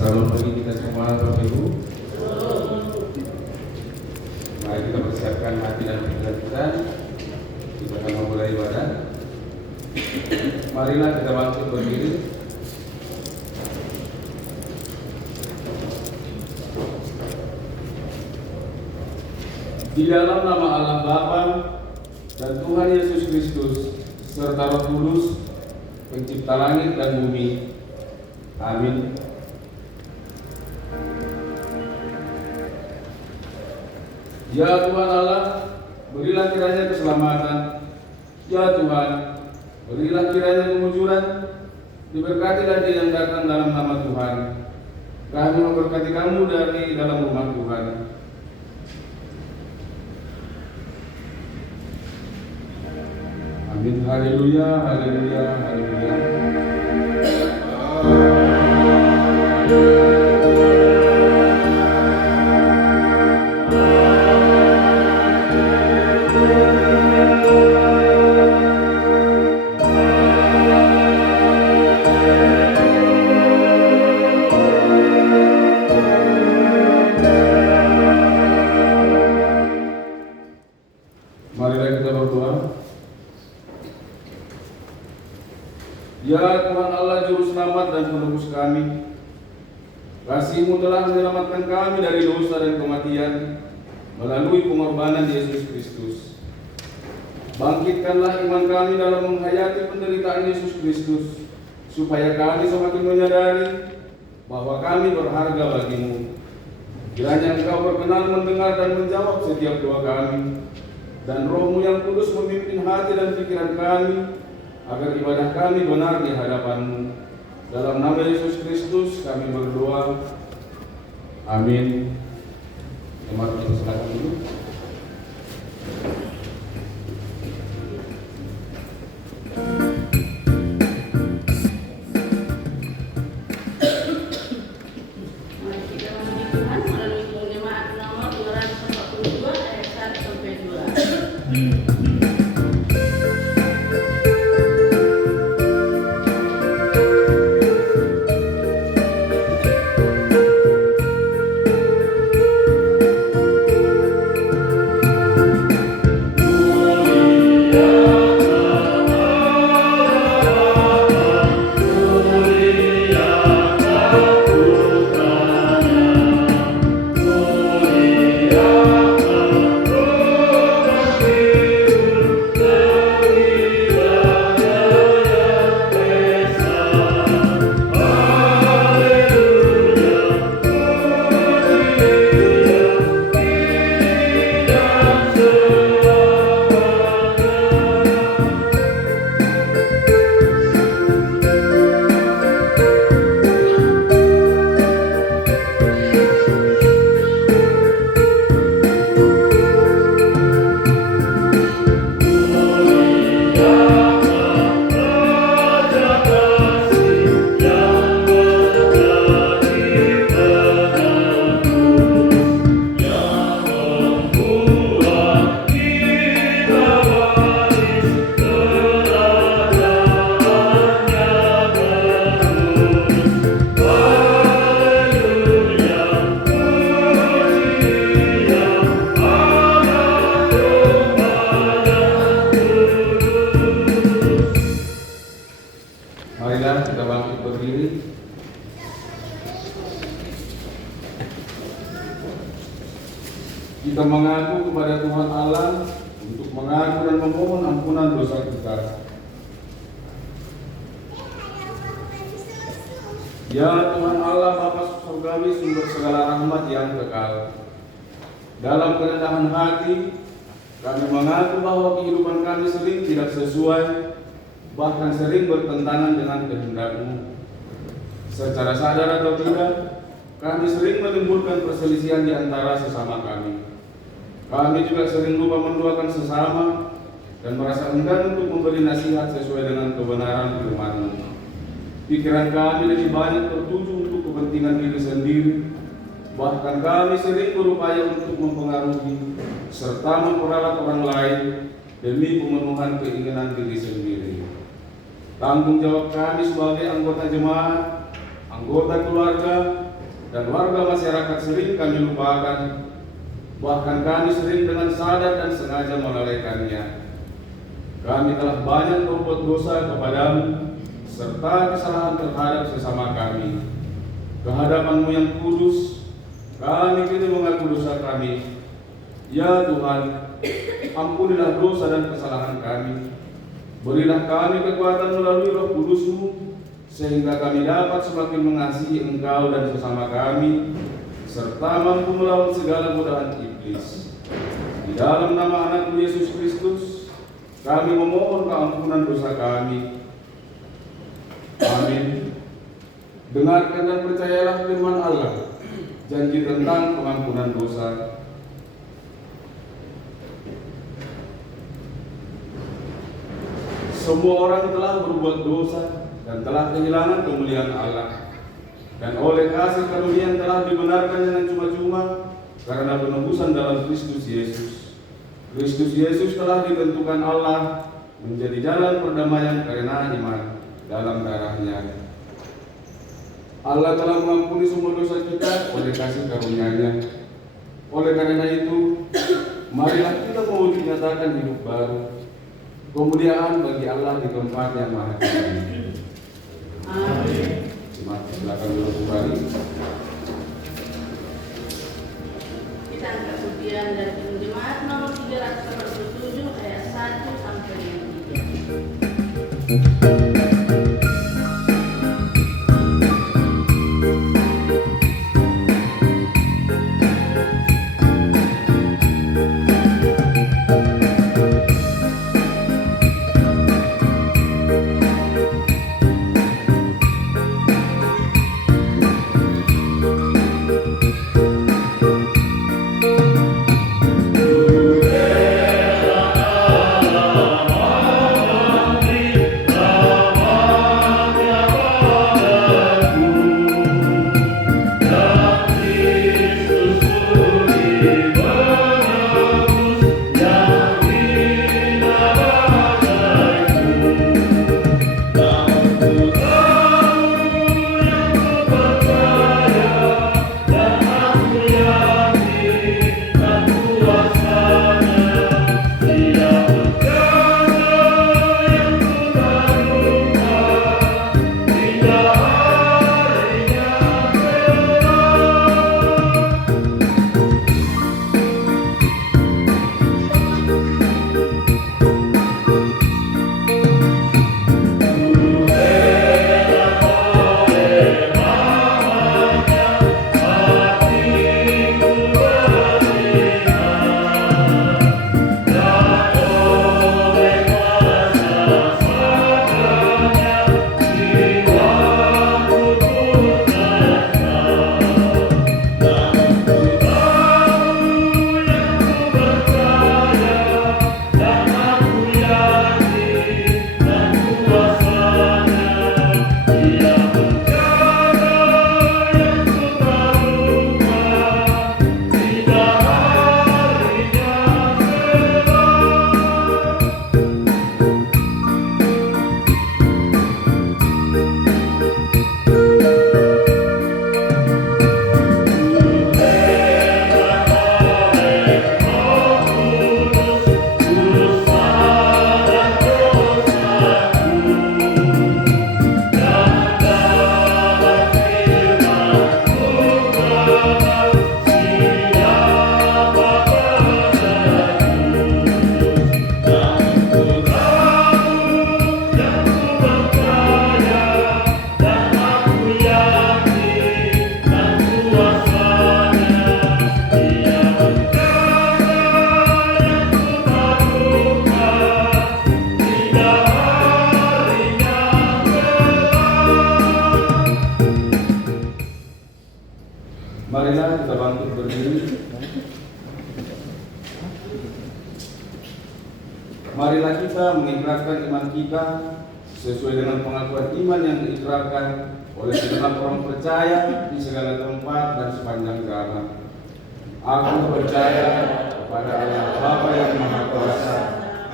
Selamat pagi kita semua Bapak Ibu. Mari kita persiapkan hati dan pikiran kita akan memulai ibadah. Marilah kita bangkit berdiri. Di dalam nama Allah Bapa dan Tuhan Yesus Kristus serta Roh Kudus, Pencipta langit dan bumi. Amin. Ya Tuhan Allah, berilah kiranya keselamatan. Ya Tuhan, berilah kiranya kemujuran. Diberkati dan yang datang dalam nama Tuhan. Kami memberkati kamu dari dalam rumah Tuhan. Amin. Haleluya, haleluya, haleluya. Marilah kita berdoa. Ya Tuhan Allah, Juru Selamat dan Penebus kami, kasih-Mu telah menyelamatkan kami dari dosa dan kematian melalui pengorbanan Yesus Kristus. Bangkitkanlah iman kami dalam menghayati penderitaan Yesus Kristus, supaya kami semakin menyadari bahwa kami berharga bagi-Mu. Kiranya Engkau berkenan mendengar dan menjawab setiap doa kami, dan Roh-Mu yang kudus memimpin hati dan pikiran kami, agar ibadah kami benar di hadapan-Mu. Dalam nama Yesus Kristus kami berdoa. Amin. Mari kita silakan dulu. Mari kita memuji Tuhan melalui penjemaat nomor 242 ayat 1 sampai 2. Marilah kita bangkit berdiri. Kita mengaku kepada Tuhan Allah untuk mengaku dan memohon ampunan dosa kita. Ya Tuhan Allah, Bapa surgawi, sumber segala rahmat yang kekal. Dalam kerendahan hati, kami mengaku bahwa kehidupan kami sering tidak sesuai, bahkan sering bertentangan dengan kehendak-Mu. Secara sadar atau tidak, kami sering menimbulkan perselisihan di antara sesama kami. Kami juga sering lupa mendoakan sesama dan merasa enggan untuk memberi nasihat sesuai dengan kebenaran firman-Mu. Pikiran kami lebih banyak tertuju untuk kepentingan diri sendiri. Bahkan kami sering berupaya untuk mempengaruhi serta memperalat orang lain demi pemenuhan keinginan diri sendiri. Tanggung jawab kami sebagai anggota jemaat, anggota keluarga, dan warga masyarakat sering kami lupakan, bahkan kami sering dengan sadar dan sengaja melalaikannya. Kami telah banyak berbuat dosa kepadamu, serta kesalahan terhadap sesama kami. Kehadapan-Mu yang kudus, kami kini mengaku dosa kami. Ya Tuhan, ampunilah dosa dan kesalahan kami. Berilah kami kekuatan melalui Roh Kudus-Mu, sehingga kami dapat semakin mengasihi Engkau dan sesama kami, serta mampu melawan segala godaan iblis. Di dalam nama Anak-Mu Yesus Kristus, kami memohon keampunan dosa kami. Amin. Dengarkan dan percayalah firman Allah, janji tentang pengampunan dosa. Semua orang telah berbuat dosa dan telah kehilangan kemuliaan Allah, dan oleh kasih karunia yang telah dibenarkan dengan cuma-cuma karena penebusan dalam Kristus Yesus. Kristus Yesus telah ditentukan Allah menjadi jalan perdamaian karena iman dalam darah-Nya. Allah telah mengampuni semua dosa kita oleh kasih karunia-Nya. Oleh karena itu, marilah kita mau dinyatakan hidup baru. Kemuliaan bagi Allah di tempat yang maha tinggi. Amin. Silakan dulu kembali. Kita angkat pujian dari jemaat nomor 347 ayat 1 sampai 3. Marilah kita bangkit berdiri. Marilah kita mengikrarkan iman kita sesuai dengan pengakuan iman yang diikrarkan oleh segenap orang percaya di segala tempat dan sepanjang zaman. Aku percaya kepada Allah Bapa yang Maha Kuasa,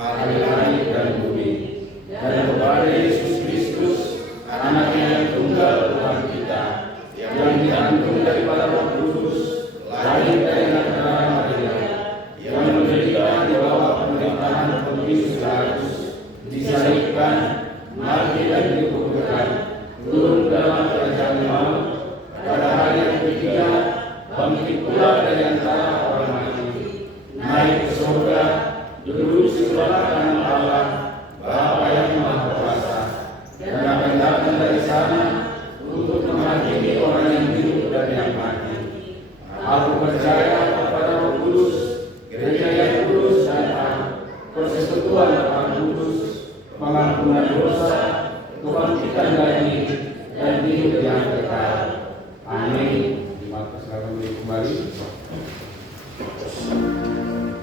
ahli langit dan bumi, dan kepada Yesus Kristus, Anak-Nya yang tunggal Tuhan kita, yang dikandung dari disalibkan, mati dan dikuburkan, turun dalam kerajaan maut, pada hari yang ketiga bangkit pula dari antara orang mati, naik ke surga, duduk sebelah kanan Allah, Bapa yang Maha Kuasa, dan akan datang dari sana untuk menghakimi orang yang hidup dan yang mati. Aku percaya kepada Roh Kudus, gereja yang kudus dan am, persekutuan Roh Kudus, pengampunan dosa, kebangkitan dari dan hidup yang kekal. Amin. Terima kasih kembali.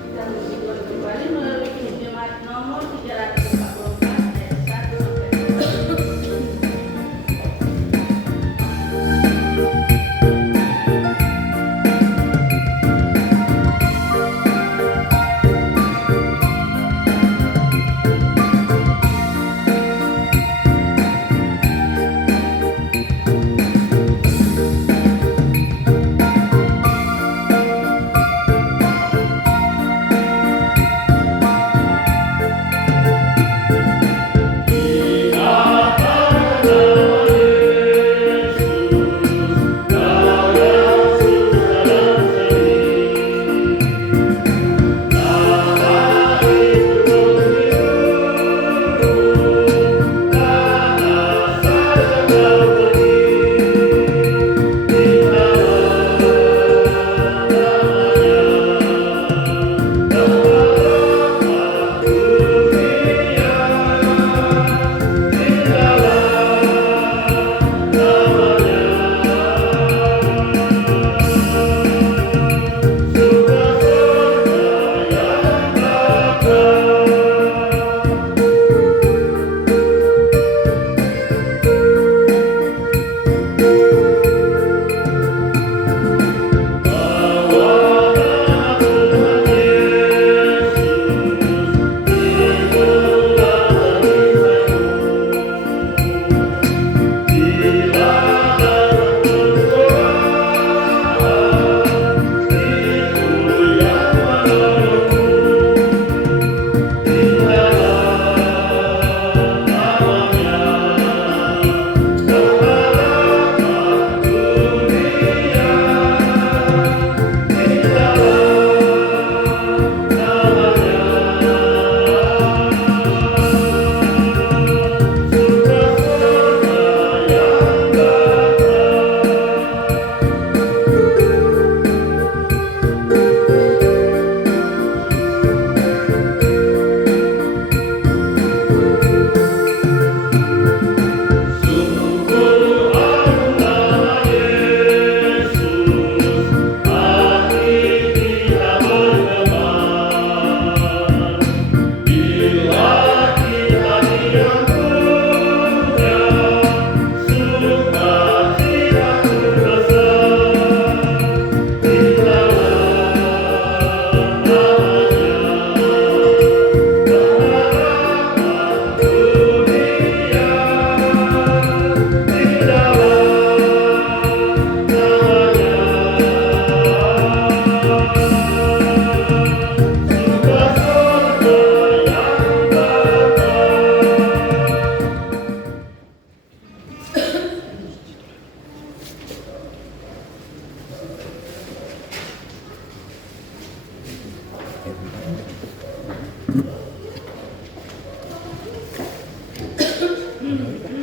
Kita berdoa kembali melalui jemaat nomor 344 ayat 1 sampai 1.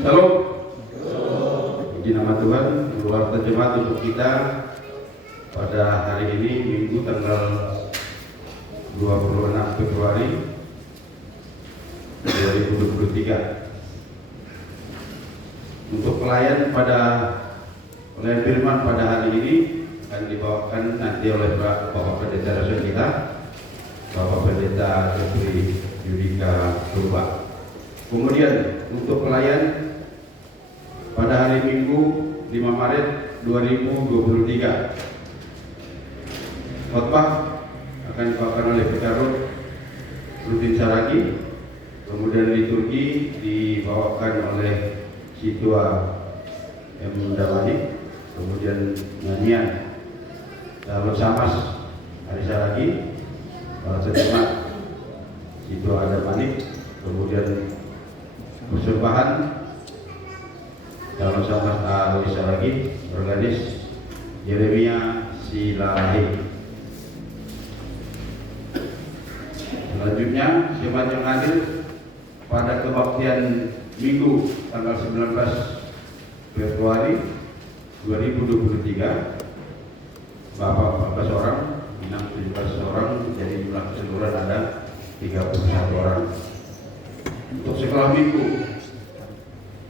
Shalom. Puji nama Tuhan. Keluar terjemahan untuk kita pada hari ini Minggu tanggal 26 Februari 2023. Untuk pelayan firman pada hari ini akan dibawakan nanti oleh Bapak Pendeta Rasul kita, Bapak Pendeta Jeffrey Yudika Turba. Kemudian untuk pelayan pada hari Minggu 5 Maret 2023, khotbah akan dibawakan oleh Pekarut Rutin Saragi. Kemudian liturgi dibawakan oleh Situa M. Damani. Kemudian nyanyian Dalot Samas Hari Saragi, para terjemah Situa Damani. Kemudian persembahan dalam sama Alois Saragih, organis Yeremia Silahi. Selanjutnya jemaat yang hadir pada kebaktian Minggu tanggal 19 Februari 2023, Bapak 14 orang, Minang 17 orang, jadi jumlah keseluruhan ada 31 orang. Untuk sekolah Minggu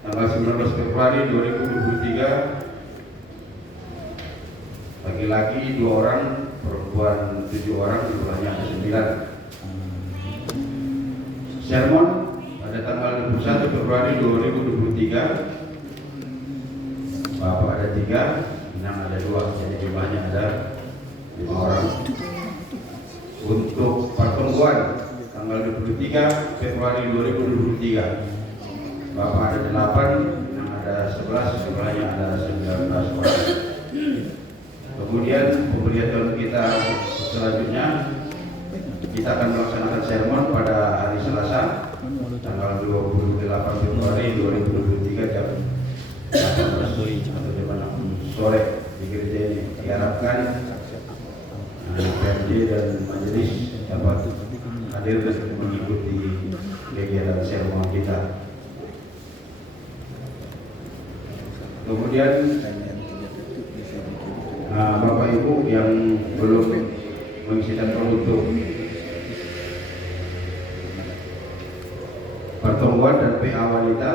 tanggal 19 Februari 2023, laki-laki 2 orang, perempuan 7 orang, jumlahnya ada 9. Sermon pada tanggal 21 Februari 2023, Bapak ada 3, Minang ada 2, jadi jumlahnya ada 5 orang. Untuk pertemuan tanggal 23 Februari 2023, Bapak ada 8, Minang ada 11, jumlahnya ada 19 orang. Kemudian pemberian tahun kita selanjutnya, kita akan melaksanakan sermon pada hari Selasa tanggal 28 Februari 2023 jam 18 atau jam 6 sore di gereja ini. Diharapkan PMJ dan majelis dapat hadir dan mengikuti kegiatan sermon kita. Kemudian Bapak Ibu yang belum mengisi tanpa untuk pertemuan dan PA wanita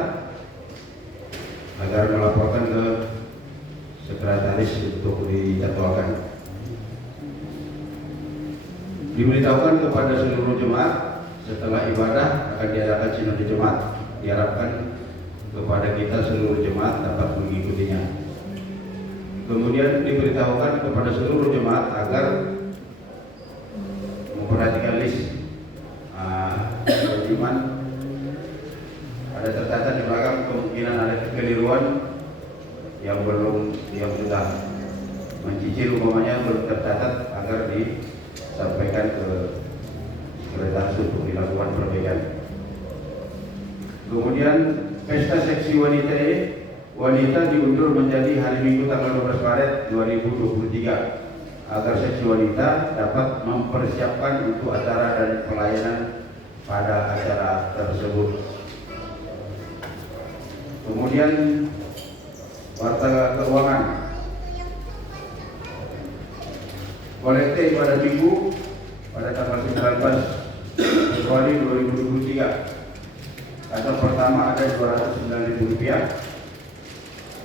agar melaporkan ke sekretaris untuk dijadwalkan. Diberitahukan kepada seluruh jemaat setelah ibadah akan diadakan sinode jemaat. Diharapkan kepada kita seluruh jemaat dapat mengikutinya. Kemudian diberitahukan kepada seluruh jemaat agar memperhatikan list iman. Ada tercatat di belakang kemungkinan ada kekeliruan yang sudah mencicil umpamanya belum tercatat agar disampaikan ke sekretaris untuk dilakukan perbaikan. Kemudian pesta seksi wanita diundur menjadi hari Minggu tanggal 12 Maret 2023 agar seksi wanita dapat mempersiapkan untuk acara dan pelayanan pada acara tersebut. Kemudian warta keuangan kolekte pada Minggu pada tanggal 19 Februari 2023. Kantong pertama ada Rp209.000,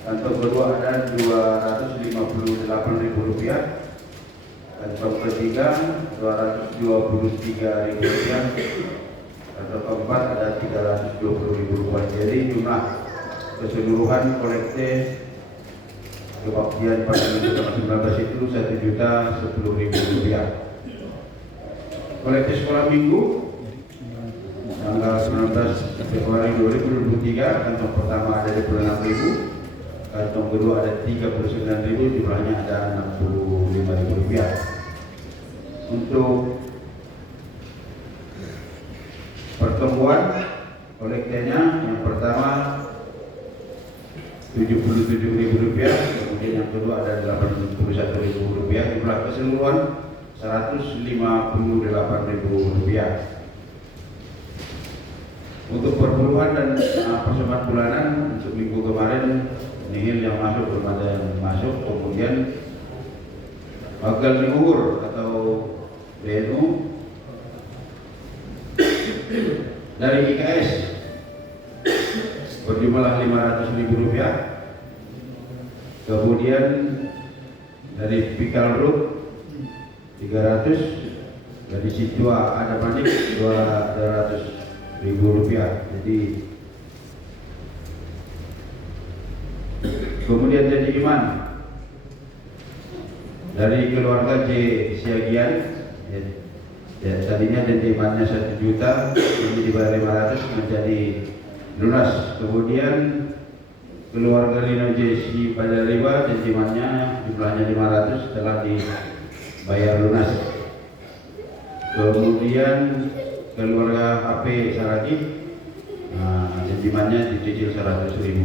kantong kedua ada Rp258.000, kantong ketiga Rp223.000, kantong keempat ada Rp320.000. Jadi jumlah keseluruhan kolekte kebaktian pada minggu tanggal 19 itu Rp1.010.000. Kolekte sekolah minggu tanggal 19 Februari 2023, kantong pertama ada Rp26.000, kantong kedua ada Rp39.000, jumlahnya ada Rp65.000. Untuk pertemuan kolektenya yang pertama Rp77.000, kemudian yang kedua ada Rp81.000, jumlah keseluruhan Rp158.000. Untuk perpuluhan dan persembahan bulanan untuk minggu kemarin nihil yang masuk, belum ada yang masuk. Kemudian bakal diukur atau BNU dari IKS berjumlah Rp500.000. Kemudian dari Pikal Group 300, dari Situa ada Panik Rp200.000. Jadi kemudian janji iman dari keluarga J Siagian, tadinya janji imannya 1 juta, ini dibayar 500 menjadi lunas. Kemudian keluarga Lino J Si Padariwa, janji imannya jumlahnya 500 telah dibayar lunas. Kemudian keluarga HP Saragih, pinjamannya dicicil Rp100.000.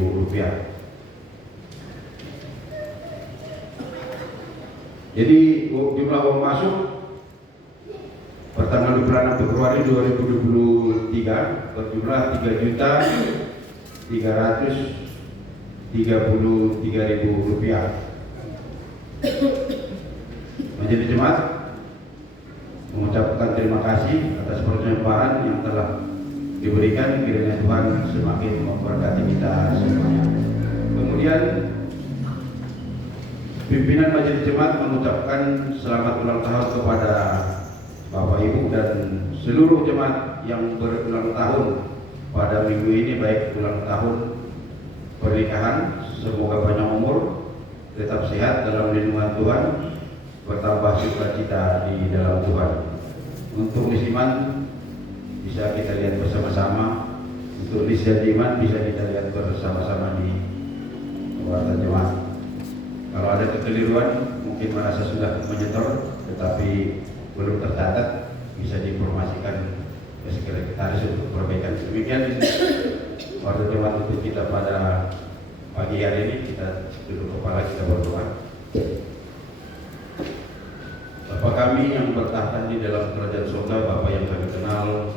Jadi jumlah uang masuk pertanggal 26 Februari 2023 berjumlah Rp3.333.000. Majelis Jemaat mengucapkan terima kasih atas persembahan yang telah diberikan, kiranya Tuhan semakin memberkati kita semuanya. Kemudian pimpinan Majelis Jemaat mengucapkan selamat ulang tahun kepada Bapak Ibu dan seluruh jemaat yang berulang tahun pada minggu ini, baik ulang tahun pernikahan, semoga panjang umur, tetap sehat dalam lindungan Tuhan, bertambah sukacita di dalam Tuhan. Untuk musiman bisa kita lihat bersama-sama, untuk list iman bisa kita lihat bersama-sama di warta jemaat. Kalau ada kekeliruan mungkin merasa sudah menyetor tetapi belum tercatat, bisa diinformasikan ke sekretaris untuk perbaikan. Demikian warta jemaat untuk kita pada pagi hari ini. Kita duduk kepala, kita berdoa. Bapa kami yang bertahta di dalam kerajaan surga, Bapa yang kami kenal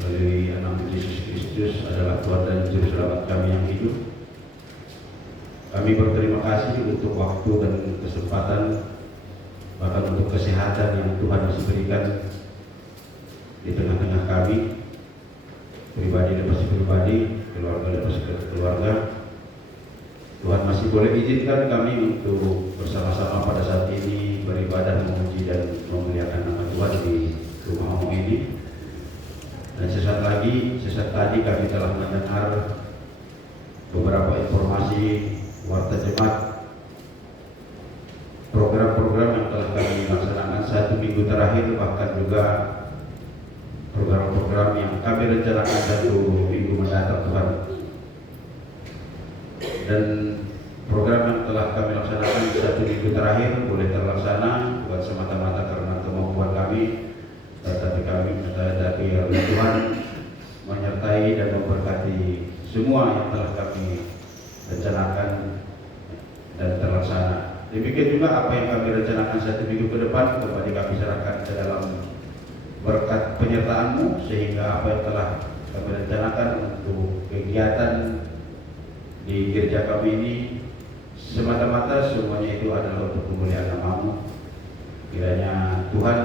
melalui anak Yesus Kristus adalah Tuhan dan Juru Selamat kami yang hidup. Kami berterima kasih untuk waktu dan kesempatan, bahkan untuk kesehatan yang Tuhan masih berikan di tengah-tengah kami, pribadi lepas pribadi, keluarga lepas keluarga. Tuhan masih boleh izinkan kami untuk bersama-sama pada saat ini beribadah, memuji dan memuliakan nama Tuhan di rumah ini. Dan sesaat tadi kami telah mendengar beberapa informasi warta jemaat, program-program yang telah kami laksanakan 1 minggu terakhir, bahkan juga program-program yang kami rencanakan 1 minggu mendatang Tuhan. Dan program yang telah kami laksanakan 1 minggu terakhir boleh terlaksana bukan semata-mata karena kemampuan kami, tetapi Tuhan menyertai dan memberkati semua yang telah kami rencanakan dan terlaksana. Demikian juga apa yang kami rencanakan 1 minggu ke depan kembali kami serahkan ke dalam berkat penyertaan-Mu, sehingga apa yang telah kami rencanakan untuk kegiatan di gereja kami ini semata-mata semuanya itu adalah untuk kemuliaan nama-Mu. Kiranya Tuhan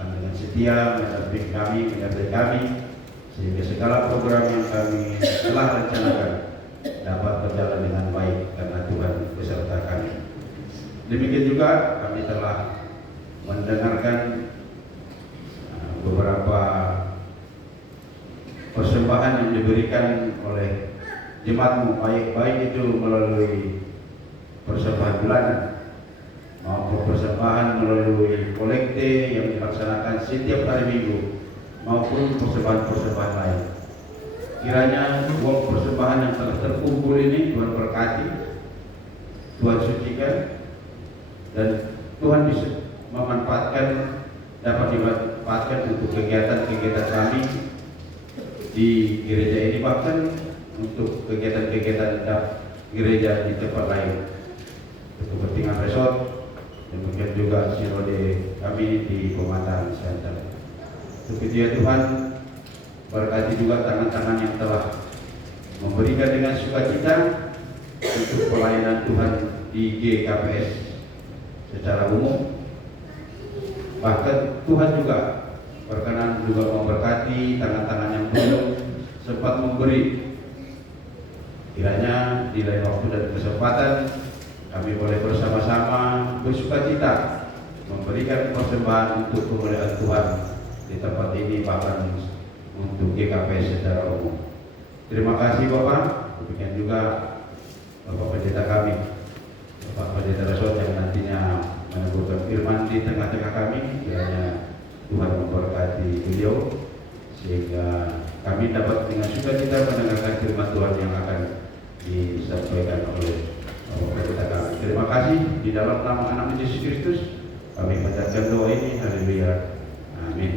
akan dengan setia mendampingi kami, menyertai kami, sehingga segala program yang kami telah rencanakan dapat berjalan dengan baik karena Tuhan beserta kami. Demikian juga kami telah mendengarkan beberapa persembahan yang diberikan oleh jemaat-Mu, baik itu melalui persembahan bulanan maupun persembahan melalui kolekte yang dilaksanakan setiap hari Minggu maupun persembahan-persembahan lain. Kiranya uang persembahan yang telah terkumpul ini Tuhan berkati, Tuhan sucikan, dan Tuhan bisa dapat dimanfaatkan untuk kegiatan-kegiatan kami di gereja ini, bahkan untuk kegiatan-kegiatan gereja di tempat lain, untuk kepentingan resort, demikian juga sinode kami di Pematang Siantar. Untuk dia Tuhan berkati juga tangan-tangan yang telah memberikan dengan sukacita untuk pelayanan Tuhan di GKPS secara umum. Bahkan Tuhan juga berkenan juga memberkati tangan-tangan yang belum sempat memberi. Kiranya di lain waktu dan kesempatan kami boleh bersama-sama bersukacita memberikan persembahan untuk kemuliaan Tuhan di tempat ini, bahkan untuk GKPS secara umum. Terima kasih Bapak. Demikian juga Bapak Pendeta kami, Bapak Pendeta Resort yang nantinya meneguhkan firman di tengah-tengah kami. Kiranya Tuhan memberkati beliau sehingga kami dapat dengan sukacita mendengarkan firman Tuhan yang akan disampaikan oleh Bapak Pendeta kami. Terima kasih di dalam nama anak Yesus Kristus kami panjatkan doa ini. Haleluya. Amin.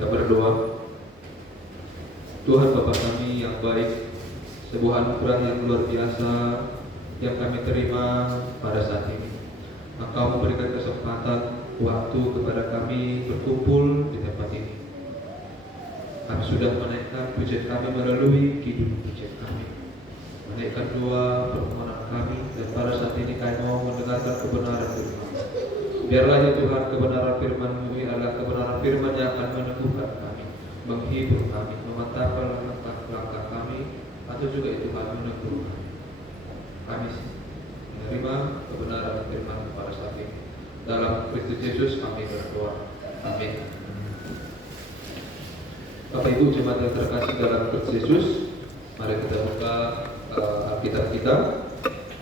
Kita berdoa. Tuhan Bapa kami yang baik, sebuah anugerah yang luar biasa yang kami terima pada saat ini. Engkau memberikan kesempatan waktu kepada kami berkumpul di tempat ini. Kami sudah menaikkan pujian kami melalui kidung pujian kami, menaikkan doa permohonan kami, dan pada saat ini kami mau mendengarkan kebenaran firman. Biarlah ya Tuhan, kebenaran firman-Mu ini adalah kebenaran firman yang akan meneguhkan kami, menghibur kami, memantapkan langkah-langkah kami, atau juga itu Tuhan meneguhkan kami menerima kebenaran firman pada saat ini. Dalam Kristus Yesus kami berdoa. Amin. Bapak Ibu jemaat yang terkasih dalam Kristus Yesus, mari kita buka Alkitab kita.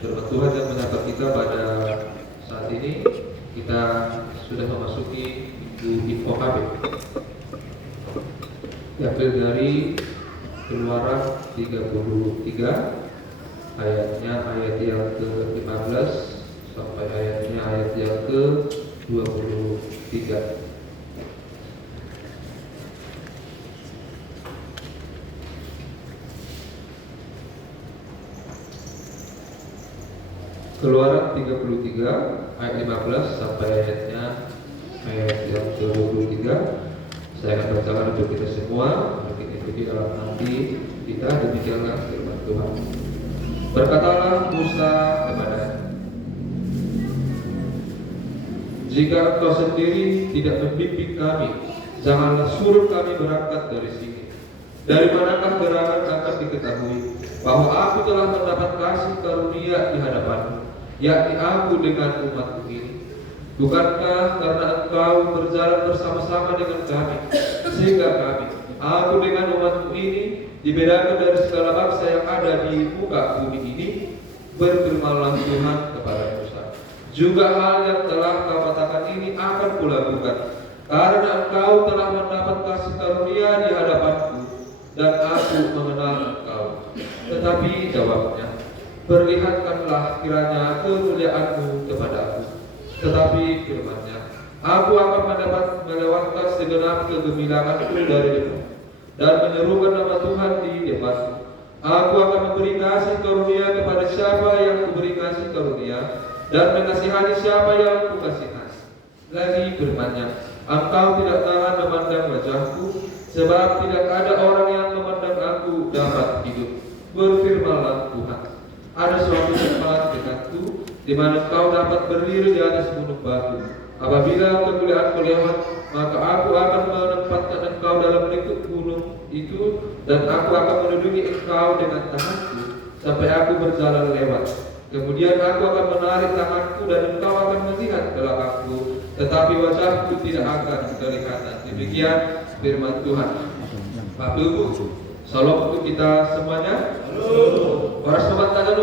Firman Tuhan yang menyapa kita pada saat ini. Kita sudah memasuki Minggu Info KB. Diambil dari Keluaran 33 ayatnya ayat yang ke-15 sampai ayatnya ayat yang ke-23. Keluaran 33 ayat 15 sampai ayatnya ayat yang ke-23. Saya akan bacakan untuk kita semua. Mari kita ikuti dalam hati kita. Demikianlah firman Tuhan. Berkatalah Musa kepadanya, jika engkau sendiri tidak membimbing kami, janganlah suruh kami berangkat dari sini. Dari manakah gerangan akan diketahui bahwa aku telah mendapat kasih karunia di hadapanmu, yakni aku dengan umatku ini? Bukankah karena engkau berjalan bersama-sama dengan kami, sehingga kami, aku dengan umatku ini, dibedakan dari segala bangsa yang ada di muka bumi ini? Berfirmanlah Tuhan kepada Musa, juga hal yang telah kau katakan ini akan kulakukan, karena engkau telah mendapat kasih karunia di hadapanku, dan aku mengenal engkau. Tetapi jawabnya, perlihatkanlah kiranya kemuliaanmu kepadaku. Tetapi firman-Nya, aku akan mendapat melewatkan segenap kegemilanganku dari depan, dan menyerukan nama Tuhan di depanmu. Aku akan memberi kasih karunia kepada siapa yang kuberi kasih karunia, dan mengasihani siapa yang kukasihani. Lagi firman-Nya, engkau tidak tahan memandang wajahku, sebab tidak ada orang yang memandang aku dapat hidup. Berfirmanlah Tuhan, ada suatu tempat dekatku, di mana kau dapat berdiri di atas gunung batu. Apabila kemuliaanku lewat, maka aku akan menempatkan engkau dalam lingkup gunung itu, dan aku akan melindungi engkau dengan tanganku sampai aku berjalan lewat. Kemudian aku akan menarik tanganku, dan engkau akan melihat belakangku, tetapi wajahku tidak akan kelihatan. Demikian firman Tuhan. Bapak Ibu, salam untuk kita semuanya. Oras sobat taga.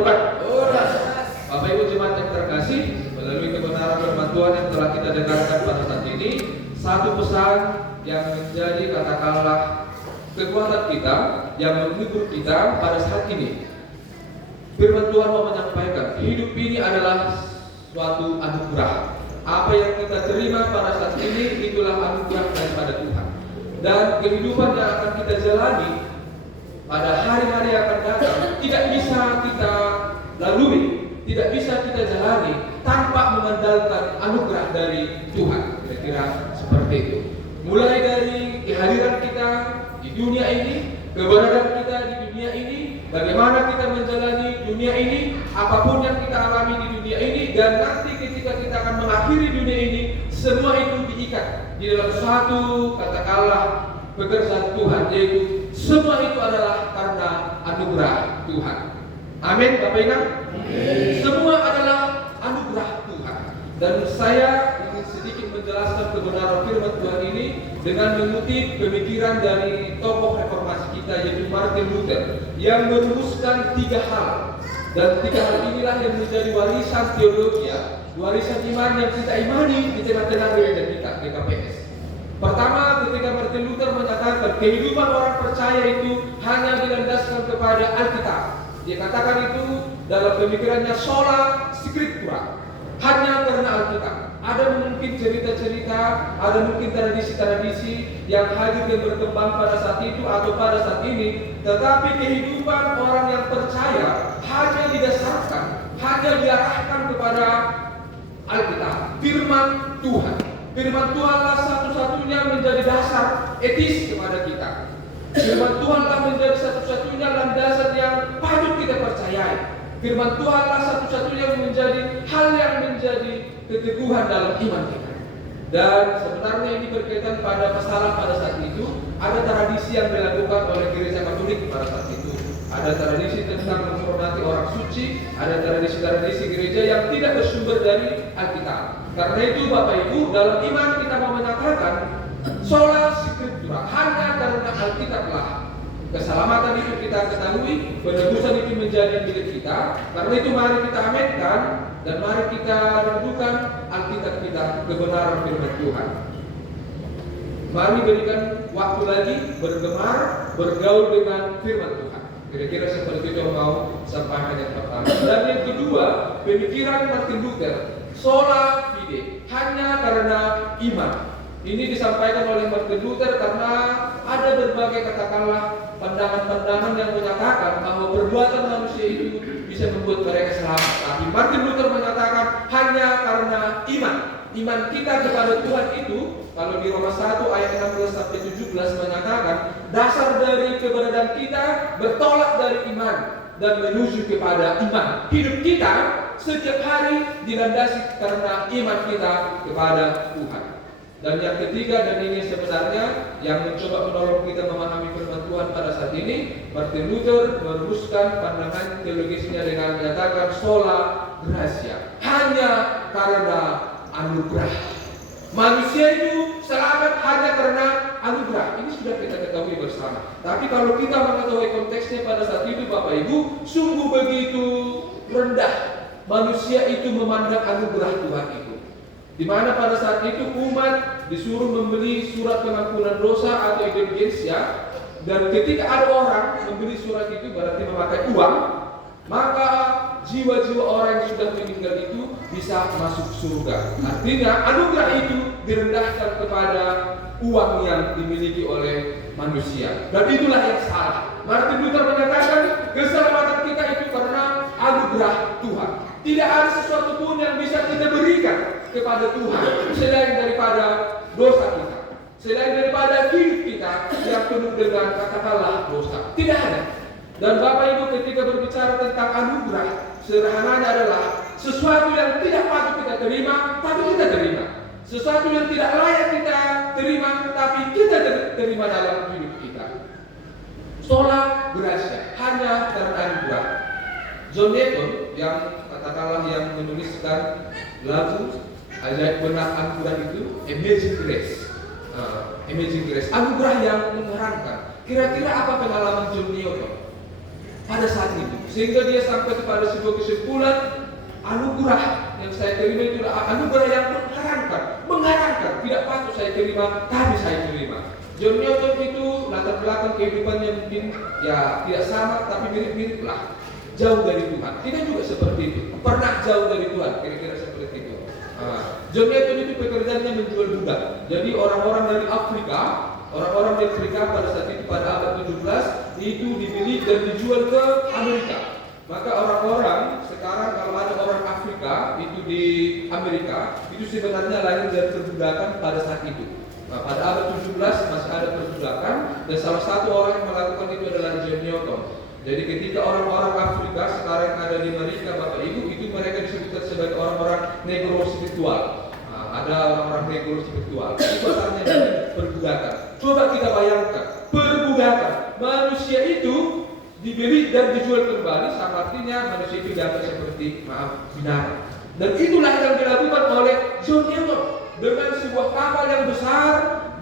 Bapak Ibu jemaat yang terkasih, melalui kebenaran firman Tuhan yang telah kita dengarkan pada saat ini, satu pesan yang menjadi katakanlah kekuatan kita, yang menghibur kita pada saat ini. Firman Tuhan mau menyampaikan, hidup ini adalah suatu anugerah. Apa yang kita terima pada saat ini itulah anugerah daripada Tuhan. Dan kehidupan yang akan kita jalani pada hari-hari yang akan datang tidak bisa kita lalui, tidak bisa kita jalani tanpa mengandalkan anugerah dari Tuhan. Kira-kira seperti itu. Mulai dari kehadiran kita di dunia ini, keberadaan kita di dunia ini, bagaimana kita menjalani dunia ini, apapun yang kita alami di dunia ini, dan nanti ketika kita akan mengakhiri dunia ini, semua itu diikat di dalam satu katakanlah pekerjaan Tuhan, yaitu semua itu adalah karena anugerah Tuhan. Amin, Bapak Ibu. Semua adalah anugerah Tuhan. Dan saya ingin sedikit menjelaskan kebenaran firman Tuhan ini dengan mengutip pemikiran dari tokoh reformasi kita, yaitu Martin Luther, yang merumuskan 3 hal. Dan 3 hal inilah yang menjadi warisan teologi, warisan iman yang kita imani di tengah-tengah gereja kita, GKPS. Pertama, ketika Martin Luther menyatakan kehidupan orang percaya itu hanya dilandaskan kepada Alkitab. Dia katakan itu dalam pemikirannya sola scriptura, hanya karena Alkitab. ada mungkin cerita-cerita, ada mungkin tradisi-tradisi yang hadir dan berkembang pada saat itu atau pada saat ini. Tetapi kehidupan orang yang percaya hanya didasarkan, hanya diarahkan kepada Alkitab, firman Tuhan. Firman Tuhanlah satu-satunya menjadi dasar etis kepada kita. Firman Tuhanlah menjadi satu-satunya landasan yang patut kita percayai. Firman Tuhanlah satu-satunya menjadi hal yang menjadi keteguhan dalam iman kita. Dan sebenarnya ini berkaitan pada masalah pada saat itu. Ada tradisi yang dilakukan oleh gereja Katolik pada saat itu. Ada tradisi tentang menghormati orang suci, ada tradisi-tradisi gereja yang tidak bersumber dari Alkitab. Karena itu Bapak Ibu, dalam iman kita mau menyatakan sola scriptura, hanya karena Alkitablah keselamatan itu kita ketahui, penebusan itu menjadi milik kita. Karena itu mari kita aminkan dan mari kita rindukan Alkitab kita, kebenaran firman Tuhan. Mari berikan waktu lagi bergemar, bergaul dengan firman Tuhan. Kira-kira seperti itu yang mau sampaikan yang pertama. Dan yang kedua, pemikiran Martin Luther, sola fide, hanya karena iman. Ini disampaikan oleh Martin Luther karena ada berbagai katakanlah pandangan-pandangan yang menyatakan bahwa perbuatan manusia itu bisa membuat mereka selamat. Tapi Martin Luther menyatakan hanya karena iman. Iman kita kepada Tuhan itu, kalau di Roma 1 ayat 16 sampai 17 menyatakan dasar dari keberadaan kita bertolak dari iman dan menuju kepada iman. Hidup kita setiap hari dilandasi karena iman kita kepada Tuhan. Dan yang ketiga, dan ini sebenarnya yang mencoba menolong kita memahami firman Tuhan pada saat ini, Martin Luther merumuskan pandangan teologisnya dengan menyatakan sola gratia, hanya karena anugerah. Manusia itu selamat hanya karena anugerah. Ini sudah kita ketahui bersama. Tapi kalau kita mengetahui konteksnya pada saat itu Bapak Ibu, sungguh begitu rendah manusia itu memandang anugerah Tuhan itu. Di mana pada saat itu umat disuruh membeli surat pengampunan dosa atau indulgensia, dan ketika ada orang membeli surat itu berarti memakai uang, maka jiwa-jiwa orang yang sudah meninggal itu bisa masuk surga. Artinya anugerah itu direndahkan kepada uang yang dimiliki oleh manusia. Dan itulah yang salah. Martin Luther menyatakan keselamatan kita itu karena anugerah Tuhan. Tidak ada sesuatu pun yang bisa kita berikan kepada Tuhan selain daripada dosa kita, selain daripada hidup kita yang penuh dengan katakanlah dosa. Tidak ada. Dan Bapak Ibu ketika berbicara tentang anugerah, sederhananya adalah sesuatu yang tidak patut kita terima, tapi kita terima. Sesuatu yang tidak layak kita terima, tapi kita terima dalam hidup kita. Sola gratia, hanya karena anugerah. John Newton yang katakanlah yang menuliskan lagu ajaib benar anugerah itu, Amazing Grace. Amazing Grace, anugerah yang mengherankan. Kira-kira apa pengalaman John Newton pada saat itu, sehingga dia sampai kepada sebuah kesimpulan, anugerah yang saya terima itu anugerah yang mengherankan, tidak patut saya terima, tapi saya terima. John Newton itu latar belakang kehidupannya mungkin ya tidak sama, tapi mirip-mirip lah, jauh dari Tuhan. Kita juga seperti itu, pernah jauh dari Tuhan, kira-kira seperti itu. John Newton itu pekerjaannya menjual budak. Jadi orang-orang dari Afrika pada saat itu pada abad 17 itu dibeli dan dijual ke Amerika. Maka orang-orang sekarang kalau ada orang Afrika itu di Amerika itu sebenarnya lahir dari perbudakan pada saat itu. Pada abad 17 masih ada perbudakan dan salah satu orang yang melakukan itu adalah John Newton. Jadi ketika orang-orang Afrika sekarang yang ada di Amerika Bapak Ibu itu mereka disebutkan sebagai orang-orang negro spiritual. Ada orang-orang negro spiritual. Itu asalnya dari perbudakan. Coba kita bayangkan, perbudakan. Manusia itu dibeli dan dijual kembali, sama artinya manusia itu dianggap seperti binatang. Dan itulah yang dilakukan oleh John Newton. Dengan sebuah kapal yang besar,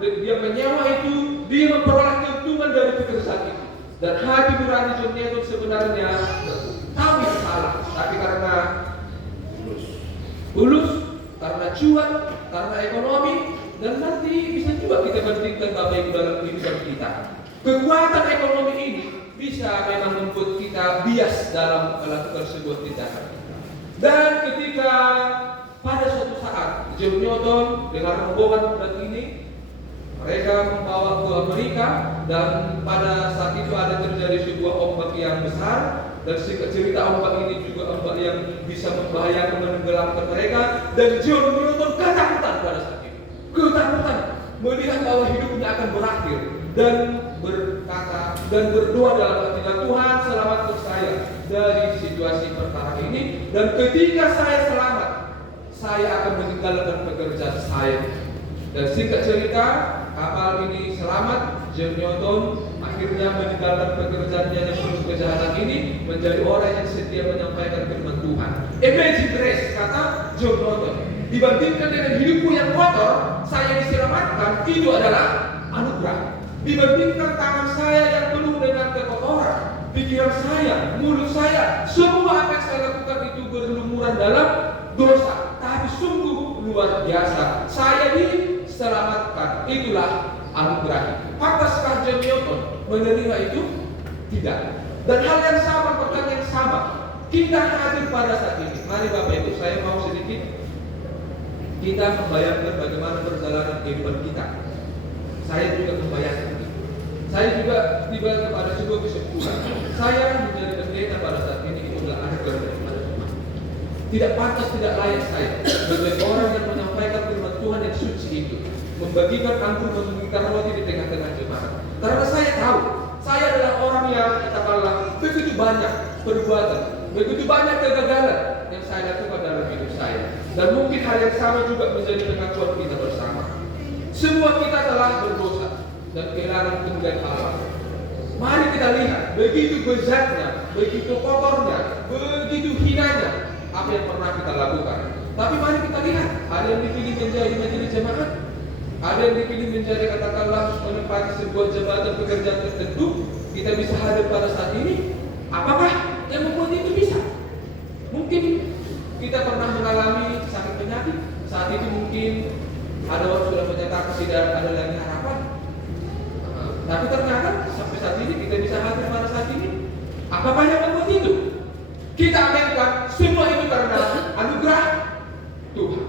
dia menyewa itu, dia memperoleh keuntungan dari pekerjaan itu. Dan hati nurani John Newton sebenarnya tapi salah, tapi karena tulus, karena cuan, karena ekonomi, dan nanti bisa juga kita bandingkan Bapak Ibu dalam kehidupan kita. Kekuatan ekonomi ini bisa memang membuat kita bias dalam melakukan sebuah tindakan. Dan ketika pada suatu saat John Newton dengan rombongan berat ini, mereka membawa ke Amerika, dan pada saat itu ada terjadi sebuah ombak yang besar, dan singkat cerita ombak ini juga ombak yang bisa membahayakan, menenggelamkan mereka, dan John Newton ketakutan pada saat itu, ketakutan melihat bahwa hidupnya akan berakhir, dan berkata dan berdoa dalam hatinya, Tuhan selamatkan saya dari situasi perkara ini, dan ketika saya selamat, saya akan meninggalkan pekerjaan saya. Dan singkat cerita, kapal ini selamat. John Newton akhirnya meninggalkan pekerjaannya yang penuh kejahatan ini, menjadi orang yang setia menyampaikan firman Tuhan. Imagine grace, kata John Newton, dibandingkan dengan hidupku yang kotor, saya diselamatkan, itu adalah anugerah. Dibandingkan tangan saya yang penuh dengan kekotoran, pikiran saya, mulut saya, semua apa yang saya lakukan itu berlumuran dalam dosa, tapi sungguh luar biasa, saya diselamatkan, itulah anugerah. Pantaskah John Newton menerima itu? Tidak. Dan hal yang sama, pertanyaan yang sama, kita hadir pada saat ini. Mari Bapak Ibu, saya mau sedikit kita membayangkan bagaimana perjalanan kehidupan kita. Saya juga membayangkan itu. Saya juga tiba kepada sebuah kesimpulan. Saya menjadi pendeta pada saat ini itu adalah anugerah daripada Tuhan. Tidak pantas, tidak layak saya sebagai orang yang menyampaikan firman Tuhan yang suci itu, membagikan anggur, membagikan roti di tengah-tengah jemaat. Karena saya tahu, saya adalah orang yang katakanlah begitu banyak perbuatan, begitu banyak kegagalan yang saya lakukan dalam hidup saya. Dan mungkin hal yang sama juga menjadi pengakuan kita bersama. Semua kita telah berdosa dan kehilangan kemuliaan Allah. Mari kita lihat, begitu bejatnya, begitu kotornya, begitu hinanya apa yang pernah kita lakukan. Tapi mari kita lihat, ada yang dipilih menjadi majelis jemaat, ada yang dipilih menjadi katakanlah menempati sebuah jabatan pekerjaan tertentu. Kita bisa hadir pada saat ini. Apakah yang membuat itu bisa? Mungkin kita pernah mengalami sakit penyakit. Saat itu mungkin ada orang sudah menyatakan tidak ada lagi harapan. Tapi ternyata sampai saat ini kita bisa hadir pada saat ini. Apakah yang membuat itu? Kita aminkan semua itu karena anugerah Tuhan.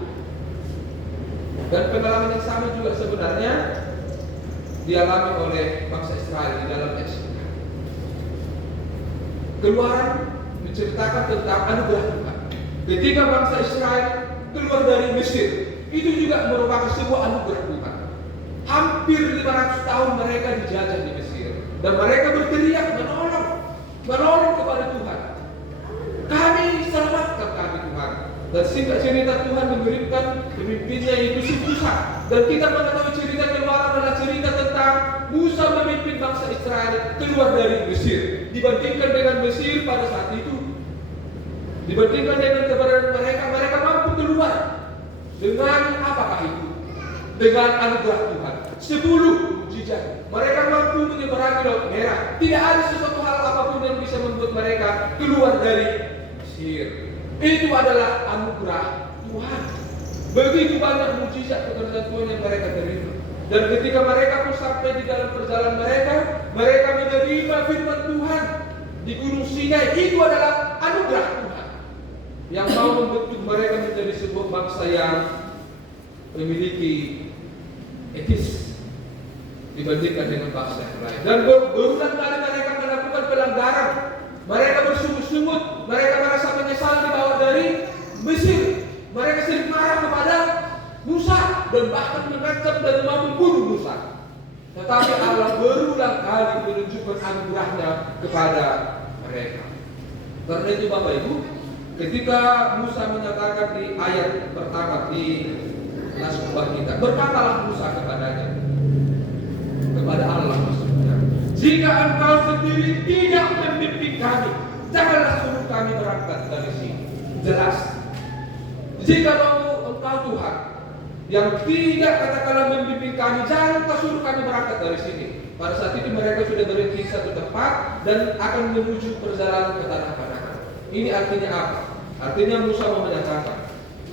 Dan pengalaman yang sama juga sebenarnya dialami oleh bangsa Israel di dalam Exodus. Keluaran menceritakan tentang anugerah Tuhan. Ketika bangsa Israel keluar dari Mesir, itu juga merupakan sebuah anugerah Tuhan. Hampir 500 tahun mereka dijajah di Mesir, dan mereka berteriak menolong kepada Tuhan. Kami selamatkan kami Tuhan. Dan singkat cerita Tuhan mengirimkan pemimpinnya yaitu Musa. Dan kita mengetahui cerita Keluaran adalah cerita tentang Musa memimpin bangsa Israel keluar dari Mesir. Dibandingkan dengan Mesir pada saat itu, dibandingkan dengan keberadaan mereka, mereka mampu keluar dengan apakah itu? Dengan anugerah Tuhan. 10 mujizat. Mereka mampu menyeberangi Laut Merah. Tidak ada sesuatu hal apapun yang bisa membuat mereka keluar dari Mesir. Itu adalah anugerah Tuhan. Begitu banyak mujizat pekerjaan Tuhan yang mereka terima. Dan ketika mereka pun sampai di dalam perjalanan mereka menerima firman Tuhan di Gunung Sinai. Itu adalah anugerah Tuhan yang mau membentuk mereka menjadi sebuah bangsa yang memiliki etis dibandingkan dengan bangsa yang lain. Dan berulang kali mereka melakukan pelanggaran. Mereka bersungut-sungut, mereka merasa menyesal dibawa dari Mesir. Mereka sering marah kepada Musa dan bahkan mengancam dan mau membunuh Musa. Tetapi Allah berulang kali menunjukkan anugerahnya kepada mereka. Karena itu Bapak Ibu, ketika Musa menyatakan di ayat pertama di naskah kita, berkatalah Musa kepadanya, kepada Allah maksudnya, jika engkau sendiri tidak membimbing kami, janganlah suruh kami berangkat dari sini. Jelas. Jika engkau Tuhan yang tidak katakanlah membimbing kami, jangan kau suruh kami berangkat dari sini. Pada saat itu mereka sudah berhenti di satu tempat dan akan menuju perjalanan ke tanah Kanaan. Ini artinya apa? Artinya Musa mau menyatakan,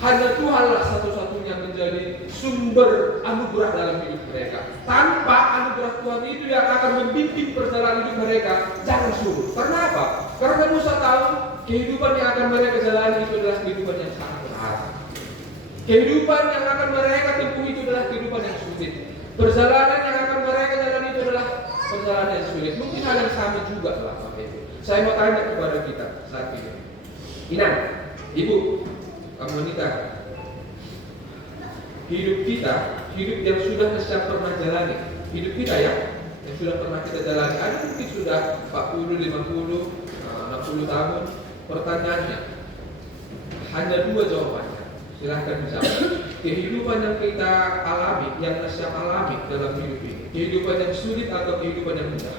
hanya Tuhanlah satu-satunya menjadi sumber anugerah dalam hidup mereka. Tanpa anugerah Tuhan itu yang akan membimbing perjalanan hidup mereka, jangan suruh. Karena apa? Karena Musa tahu kehidupan yang akan mereka jalani itu adalah kehidupan yang sangat berat. Kehidupan yang akan mereka tempuh itu adalah kehidupan yang sulit. Perjalanan yang akan mereka jalani itu adalah perjalanan yang sulit. Mungkin hal yang sama juga lah Bapak Ibu. Saya mau tanya kepada kita saat ini. Inang, Ibu, kamu wanita, hidup kita, hidup yang sudah Nasya pernah jalani, hidup kita ya, yang sudah pernah kita jalani, ada mungkin sudah 40, 50, 60 tahun. Pertanyaannya hanya dua jawabannya. Silahkan dijawab. Kehidupan yang kita alami, yang Nasya alami dalam hidup ini, kehidupan yang sulit atau kehidupan yang mudah?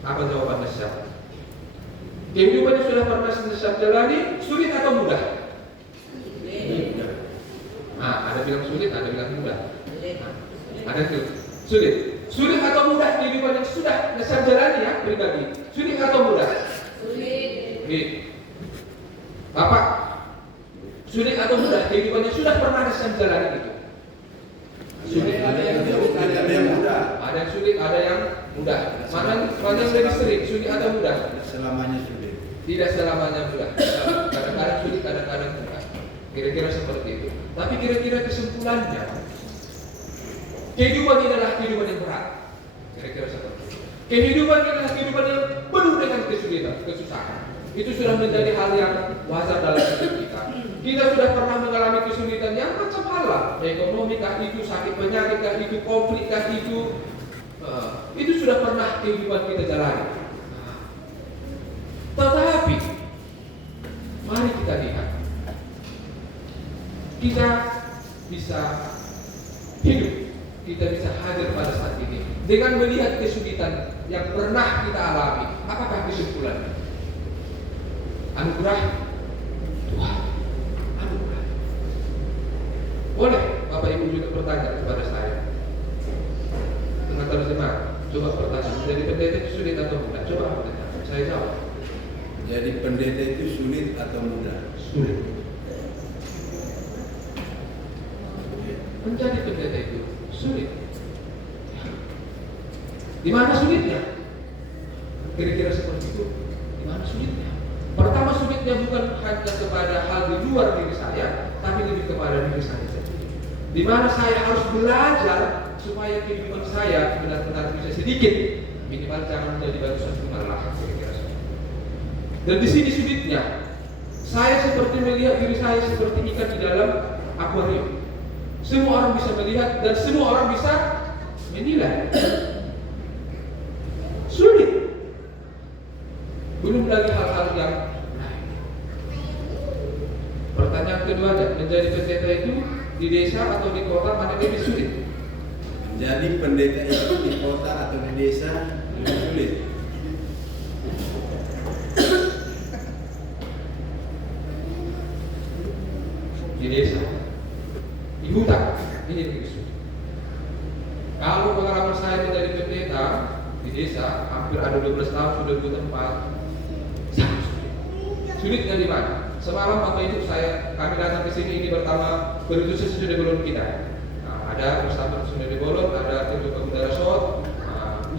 Apa jawaban Nasya? Kehidupan yang sudah pernah Nasya jalani, sulit atau mudah? Mudah. Nah, ada bilang sulit, ada bilang mudah. Ada yang sulit. Sulit atau mudah kehidupan yang sudah Nasya jalani ya pribadi? Sulit atau mudah? Sulit. Bapak, sulit atau mudah kehidupan yang sudah pernah Nasya jalani itu? Sulit. Ada yang sulit, ada yang mudah. Ada yang sulit, ada yang mudah. Mana yang lebih sering, sulit atau mudah? Selamanya sulit. Tidak selamanya mudah. Kadang-kadang sulit, kadang-kadang mudah. Kira-kira seperti itu. Tapi kira-kira kesimpulannya, kehidupan ini adalah kehidupan yang berat. Kira-kira seperti itu. Kehidupan ini adalah kehidupan yang penuh dengan kesulitan, kesusahan. Itu sudah menjadi hal yang wajar dalam hidup kita. Kita sudah pernah mengalami kesulitan yang macam hal lah. Ekonomi kah itu, sakit penyakit kah itu, konflik kah itu sudah pernah kehidupan kita jalani. Tetapi mari kita lihat, kita bisa hidup, kita bisa hadir pada saat ini dengan melihat kesulitan yang pernah kita alami. Apakah kesimpulannya? Anugerah Tuhan. Anugerah. Boleh Bapak Ibu juga bertanya kepada saya. Tengah terjemah, coba bertanya. Menjadi pendeta itu sulit atau mudah? Coba bertanya. Saya jawab. Jadi pendeta itu sulit atau mudah? Sulit. Menjadi pendeta itu sulit. Di mana sulitnya? Kira-kira seperti itu. Di mana sulitnya? Pertama, sulitnya bukan hanya kepada hal di luar diri saya, tapi lebih kepada diri saya sendiri. Di mana saya harus belajar supaya kehidupan saya benar-benar bisa sedikit, minimal jangan menjadi batu sandungan lah, kira-kira seperti itu. Dan di sini sulitnya, saya seperti melihat diri saya seperti ikan di dalam akuarium. Semua orang bisa melihat dan semua orang bisa menilai. Sulit. Belum lagi hal-hal yang lain. Pertanyaan kedua, menjadi pendeta itu di desa atau di kota mana lebih sulit? Menjadi pendeta itu di kota atau di desa lebih sulit. Di desa, di hutan, ini lebih sulit. Kalau pengalaman saya menjadi pendeta di desa, hampir ada 12 tahun sudah di tempat, sangat sulit. Sulitnya di mana? Semalam Bapak Ibu kami datang ke sini ini pertama berutusan sudah belum kita. Nah, ada bersama sudah di Bolon, ada tim Pemuda Resort.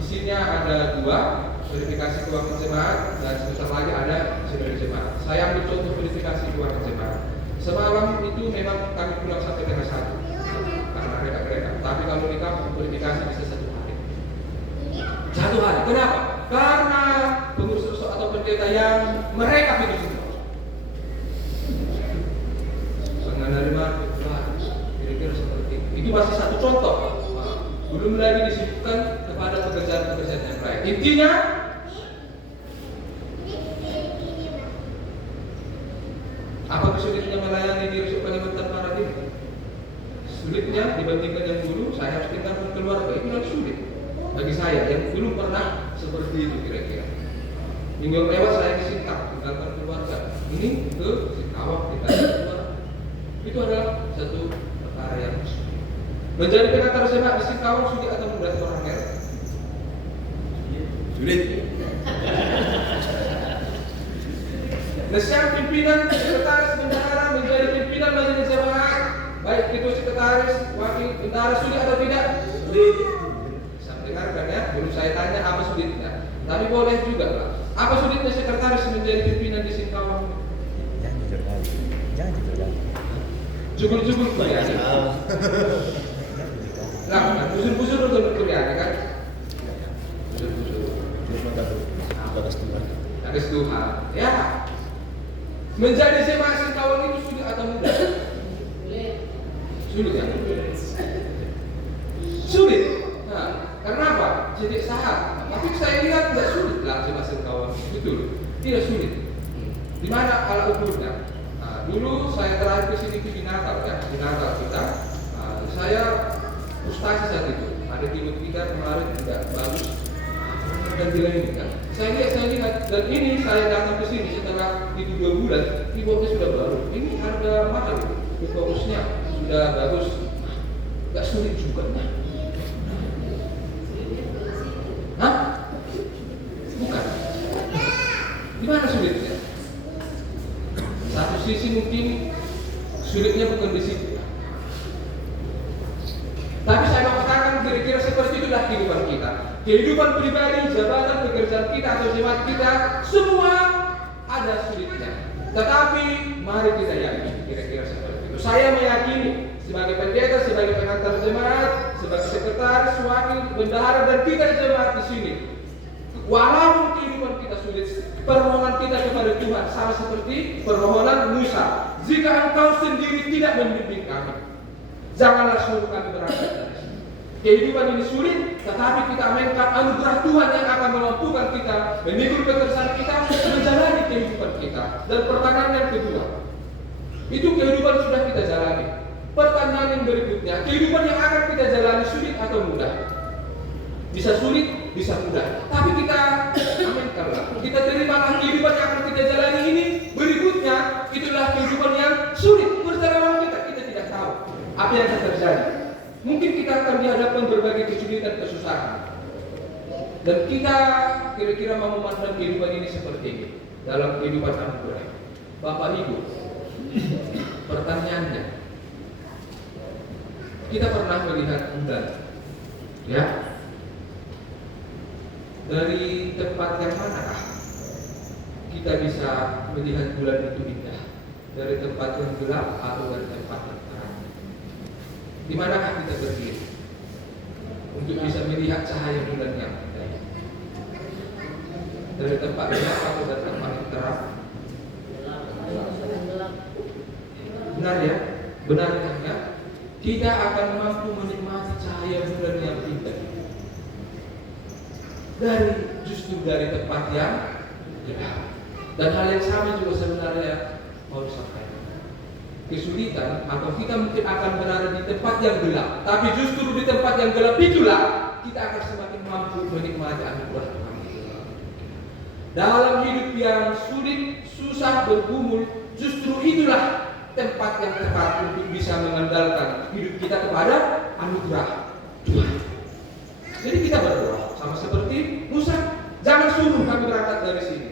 Isinya ada 2, verifikasi keuangan jemaat dan sebentar lagi ada saudara jemaat. Saya ambil contoh verifikasi keuangan jemaat. Semalam itu memang kami pulang sampai tengah 1 karena mereka. Tapi kalau di kampung verifikasi bisa 1 hari. 1 hari. Kenapa? Karena pengurus resort atau pendeta yang mereka hidup menerima kira-kira seperti itu. Itu masih satu contoh. Belum lagi disibukkan kepada pekerjaan-pekerjaan yang lain. Intinya apa kesulitannya melayani di Resort Kalimantan Barat ini? Sulitnya dibandingkan yang dulu, saya harus tinggalkan keluarga, itu lebih sulit bagi saya yang belum pernah seperti itu kira-kira. Minggu yang lewat saya di Sintang, tinggalkan keluarga. Ini ke Singkawang, tinggalkan keluarga. Itu adalah satu perkara yang sulit. Menjadi pengantar jemaat di Singkawang sulit atau mudah orang merah? Sulit. Nasihat pimpinan, sekretaris bendahara menjadi pimpinan majelis jemaat, baik itu sekretaris, wakil bendahara sulit atau tidak? Sulit. Saya dengarkan ya, belum saya tanya apa sulitnya. Tapi boleh juga lah. Apa sulitnya sekretaris menjadi pimpinan di Singkawang? Jangan jujur kali. Cubur-cubur biryani. Lakukan busur-busur untuk biryani kan? Busur-busur. Habis Tuhan. Ya. Menjadi jemaah singkawang itu sulit atau mudah? Sulit ya? Sulit. Nah, karena apa? Jadi sahat. Tapi saya lihat tidak sulit lah jemaah singkawang. Betul. Tidak sulit. Di mana alat ukurnya? Dulu saya terakhir ke sini di Natal ya, di Natal kita. Saya frustasi saat itu. Ada kilo 3 kemarin tidak bagus. Dan bila ini kan, saya lihat dan ini saya datang ke sini setelah itu 2 bulan, keyboardnya sudah baru. Ini harga mahal, keyboardnya sudah bagus, nggak sulit juga. Hah? Bukan. Di mana sulitnya? Satu sisi mungkin sulitnya bukan di situ. Tapi saya mau katakan kira-kira seperti itulah kehidupan kita. Kehidupan pribadi, jabatan, pekerjaan kita atau jemaat kita, semua ada sulitnya. Tetapi mari kita yakini kira-kira seperti itu. Saya meyakini sebagai pendeta, sebagai pengantar jemaat, sebagai sekretaris, wakil, bendahara dan kita jemaat di sini. Walaupun kehidupan kita sulit, permohonan kita kepada Tuhan sama seperti permohonan Musa. Jika engkau sendiri tidak membimbing kami, janganlah suruh kami berangkat dari sini. Kehidupan ini sulit, tetapi kita aminkan anugerah Tuhan yang akan memampukan kita memikul pekerjaan kita menjalani kehidupan kita. Dan pertanyaan yang kedua, itu kehidupan sudah kita jalani. Pertanyaan yang berikutnya, kehidupan yang akan kita jalani sulit atau mudah? Bisa sulit, bisa mudah. Tapi kita aminkanlah, kita terimalah kehidupan yang akan kita jalani ini. Berikutnya, itulah kehidupan yang sulit. Perjalanan kita tidak tahu apa yang akan terjadi. Mungkin kita akan dihadapkan berbagai kesulitan, kesusahan. Dan kita kira-kira mau memandang kehidupan ini seperti ini. Dalam kehidupan anugerah. Bapak Ibu, pertanyaannya, kita pernah melihat bulan, ya? Dari tempat yang manakah kita bisa melihat bulan itu indah? Dari tempat yang gelap atau dari tempat yang terang? Di manakah kita berdiri untuk bisa melihat cahaya bulan yang indah? Dari tempat gelap atau dari tempat yang terang? Benar ya? Benar ya? Kita akan mampu menikmati cahaya bulan yang indah justru dari tempat yang gelap. Dan hal yang sama juga sebenarnya mau disampaikan. Kesulitan atau kita mungkin akan berada di tempat yang gelap, tapi justru di tempat yang gelap itulah kita akan semakin mampu menikmati anugerah Tuhan. Dalam hidup yang sulit, susah, bergumul, justru itulah tempat yang tepat untuk bisa mengandalkan hidup kita kepada anugerah Tuhan. Jadi kita berdoa sama seperti Musa, jangan suruh kami berangkat dari sini.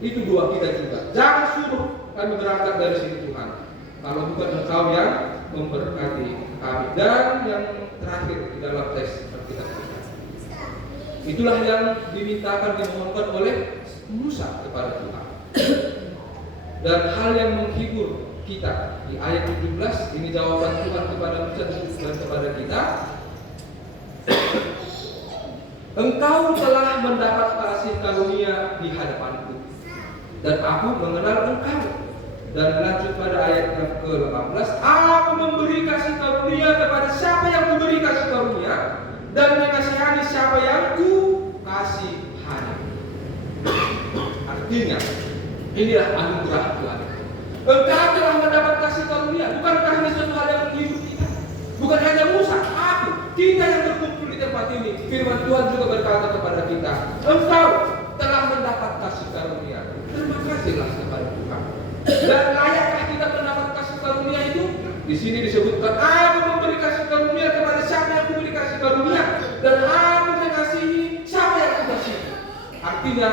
Itu doa kita juga. Jangan suruh kami berangkat dari sini Tuhan, kalau bukan Engkau yang memberkati kami. Dan yang terakhir di dalam teks Alkitab kita, itulah yang dimintakan, dimohonkan oleh Musa kepada Tuhan. Dan hal yang menghibur kita di ayat 17, ini jawaban Tuhan kepada Musa dan kepada kita. Engkau telah mendapat kasih karunia di hadapanku, dan aku mengenal engkau. Dan lanjut pada ayat yang ke-18, aku memberi kasih karunia kepada siapa yang memberi kasih karunia, dan mengasihani siapa yang ku kasihani. Artinya, inilah anugerah Tuhan. Engkau telah mendapat kasih karunia, bukankah ini suatu hal yang menghibur kita? Bukan hanya Musa, kita yang berkumpul di tempat ini. Firman Tuhan juga berkata kepada kita, engkau telah mendapat kasih karunia. Terima kasihlah kepada Tuhan. Dan layakkah kita mendapat kasih karunia itu? Di sini disebutkan, aku memberi kasih karunia kepada siapa yang memberi kasih karunia, dan aku mengasihi siapa yang kukasihi. Artinya,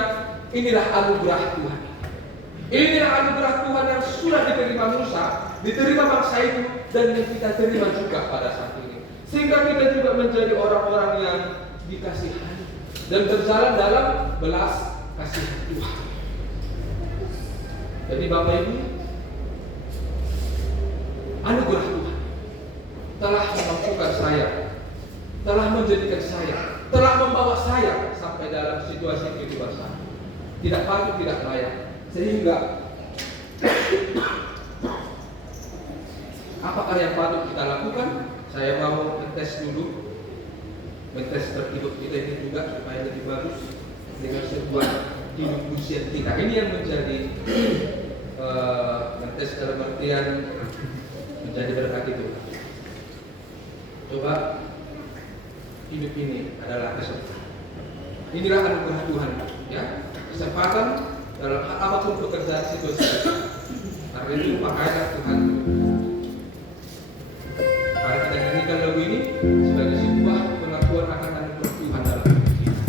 inilah anugerah Tuhan. Inilah anugerah Tuhan yang sudah diterima Musa, diterima bangsa itu, dan yang kita terima juga pada saat ini. Sehingga kita juga menjadi orang-orang yang dikasihani dan berjalan dalam belas kasihan Tuhan. Jadi Bapak Ibu, anugerah Tuhan telah memampukan saya, telah menjadikan saya, telah membawa saya sampai dalam situasi kehidupan saya. Tidak patut, tidak layak. Sehingga apakah yang patut kita lakukan? Saya mau mentes dulu, mentes terhidup kita ini juga supaya lebih bagus dengan sebuah hidup usia kita. Ini yang menjadi mentes dalam artian menjadi berkat itu. Coba hidup ini adalah kesempatan. Inilah anugerah Tuhan, ya, kesempatan dalam hal apapun pekerjaan situasi. Karena itu makanya Tuhan. Mari kita nyanyikan lagu ini sebagai sebuah pengakuan akan anugerah Tuhan dalam hidup kita.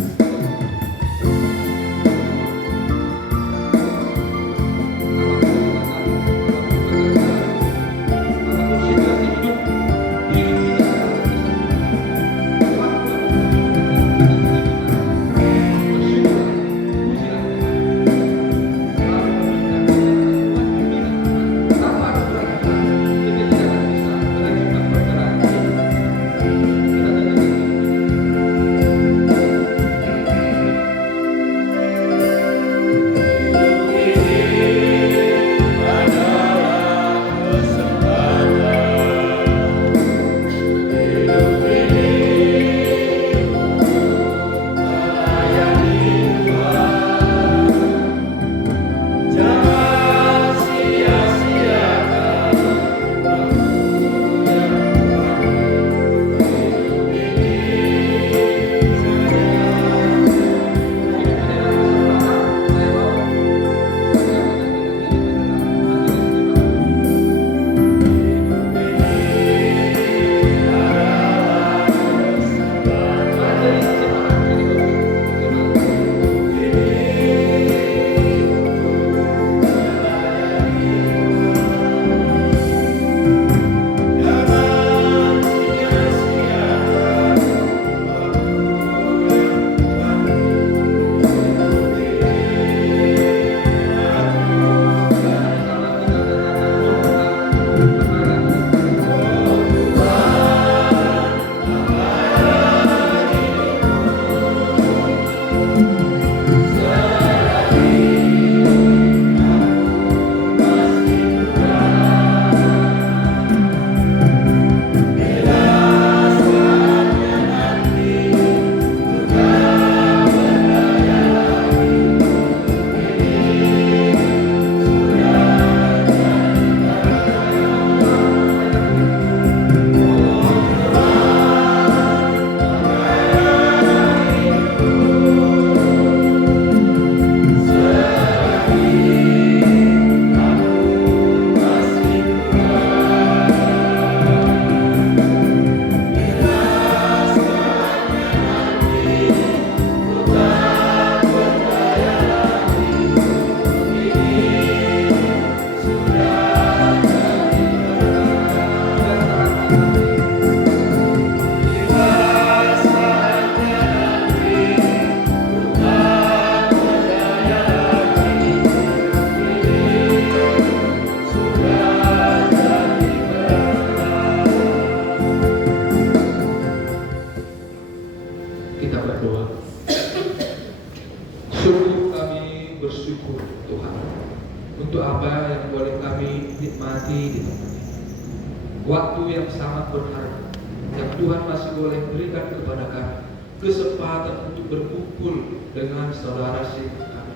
Waktu yang sangat berharga yang Tuhan masih boleh berikan kepada kami, kesempatan untuk berkumpul dengan saudara seiman kami,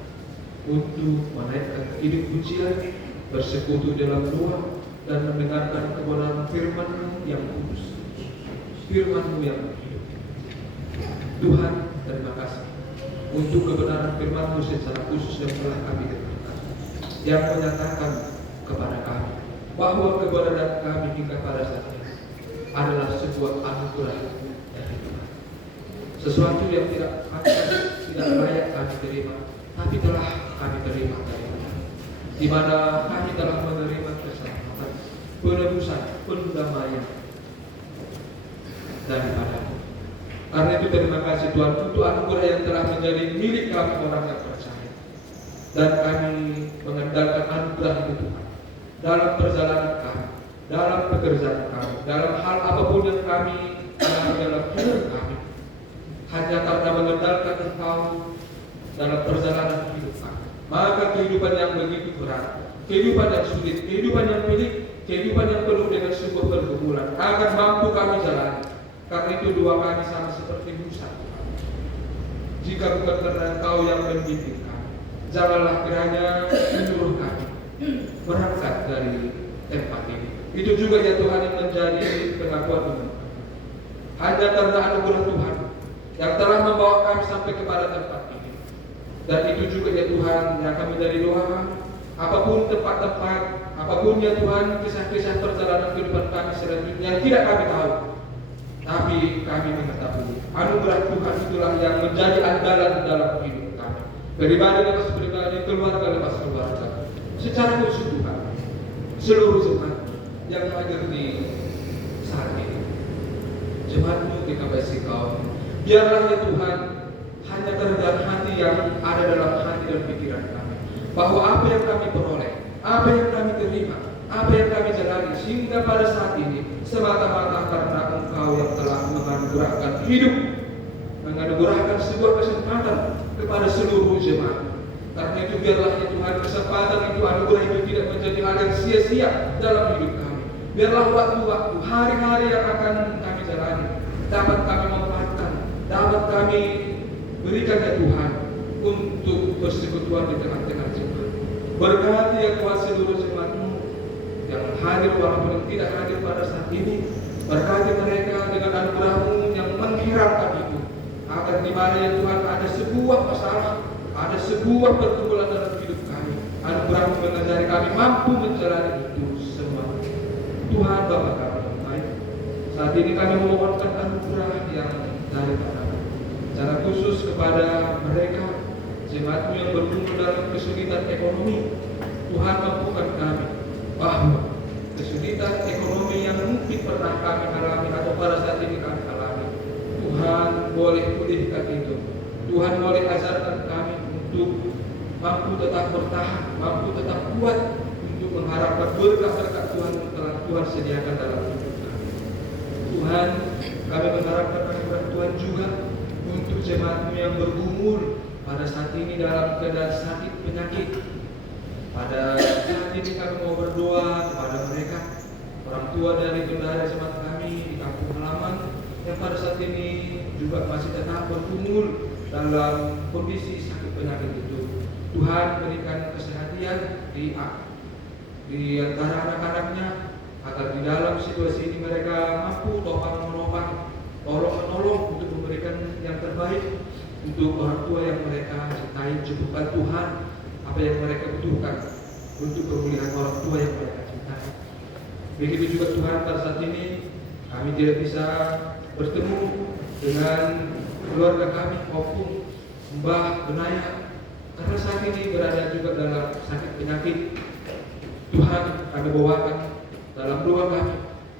untuk menaikkan hidup pujian, bersekutu dalam doa, dan mendengarkan kebenaran firman-Mu yang kudus, firman-Mu yang hidup. Tuhan, terima kasih untuk kebenaran firman-Mu secara khusus yang telah kami dengarkan, yang menyatakan kepada kami bahwa keberadaan kami hingga pada saat ini adalah sebuah anugerah dari Tuhan. Sesuatu yang tidak pantas, tidak layak kami terima, tapi telah kami terima dari Tuhan, di mana kami telah menerima keselamatan, penebusan, pendamaian daripada-Mu. Karena itu terima kasih Tuhan untuk anugerah yang telah menjadi milik kami orang yang percaya, dan kami mengandalkan anugerah itu Tuhan dalam perjalanan kami, dalam pekerjaan kami, dalam hal apapun yang kami alami dalam hidup kami, hanya karena mengandalkan Engkau dalam perjalanan hidup kami. Maka kehidupan yang begitu berat, kehidupan yang sulit, kehidupan yang pelik, kehidupan yang penuh dengan sebuah pergumulan akan mampu kami jalani. Karena itu doa kami sama seperti Musa. Jika bukan karena Engkau yang membimbing kami, janganlah kiranya menyuruh kami berangkat dari tempat ini. Itu juga ya Tuhan yang menjadi pengakuan kami. Hanya karena anugerah Tuhan yang telah membawa kami sampai kepada tempat ini. Dan itu juga ya Tuhan yang kami dari doa, apapun tempat-tempat, apapun ya Tuhan kisah-kisah perjalanan kehidupan kami selanjutnya yang tidak kami tahu, tapi kami mengetahui anugerah Tuhan itulah yang menjadi andalan dalam hidup kami. Pribadi lepas pribadi, keluarga lepas keluarga, secara keseluruhan, seluruh jemaat yang hadir di saat ini. Jemaat-Mu kita kasih Kau, biarlah ya Tuhan hanya kerendahan hati yang ada dalam hati dan pikiran kami, bahwa apa yang kami peroleh, apa yang kami terima, apa yang kami jalani sehingga pada saat ini semata-mata karena Engkau yang telah menganugerahkan hidup, menganugerahkan sebuah kesempatan kepada seluruh jemaat. Karena itu biarlah ya Tuhan kesempatan itu, anugerah itu tidak menjadi hal yang sia-sia dalam hidup kami. Biarlah waktu-waktu, hari-hari yang akan kami jalani dapat kami manfaatkan, dapat kami berikan ya Tuhan untuk bersekutuan di tengah-tengah jemaat. Berkati ya Tuhan seluruh jemaat-Mu yang hadir walaupun yang tidak hadir pada saat ini. Berkati mereka dengan anugerah-Mu yang menghiraukan itu. Agar di mana ya Tuhan ada sebuah masalah, ada sebuah pergumulan dalam hidup kami, anugerah-Mu mengajari kami mampu menjalani itu semua. Tuhan Bapa kami yang baik, saat ini kami memohonkan anugerah yang daripada-Mu, secara khusus kepada mereka jemaat-Mu yang bergumul dalam kesulitan ekonomi. Tuhan mampukan kami bahwa kesulitan ekonomi yang mungkin pernah kami alami atau pada saat ini kami alami, Tuhan boleh pulihkan itu. Tuhan boleh ajarkan kami untuk mampu tetap bertahan, mampu tetap kuat untuk mengharapkan berkah-berkah Tuhan yang telah Tuhan sediakan dalam hidup kami. Tuhan, kami mengharapkan anugerah Tuhan juga untuk jemaat-Mu yang bergumul pada saat ini dalam keadaan sakit penyakit. Pada saat ini kami mau berdoa kepada mereka, orang tua dari bendahara jemaat kami di kampung halaman yang pada saat ini juga masih tetap bergumul dalam kondisi sakit penyakit itu. Tuhan berikan kesehatan di antara anak-anaknya, agar di dalam situasi ini mereka mampu topang menopang, tolong menolong untuk memberikan yang terbaik untuk orang tua yang mereka cintai. Cukupkan Tuhan apa yang mereka butuhkan untuk pemulihan orang tua yang mereka cintai. Begitu juga Tuhan pada saat ini kami tidak bisa bertemu dengan keluarga kami maupun Mbah Benaya karena saat ini berada juga dalam sakit penyakit. Tuhan kami bawakan dalam doa kami,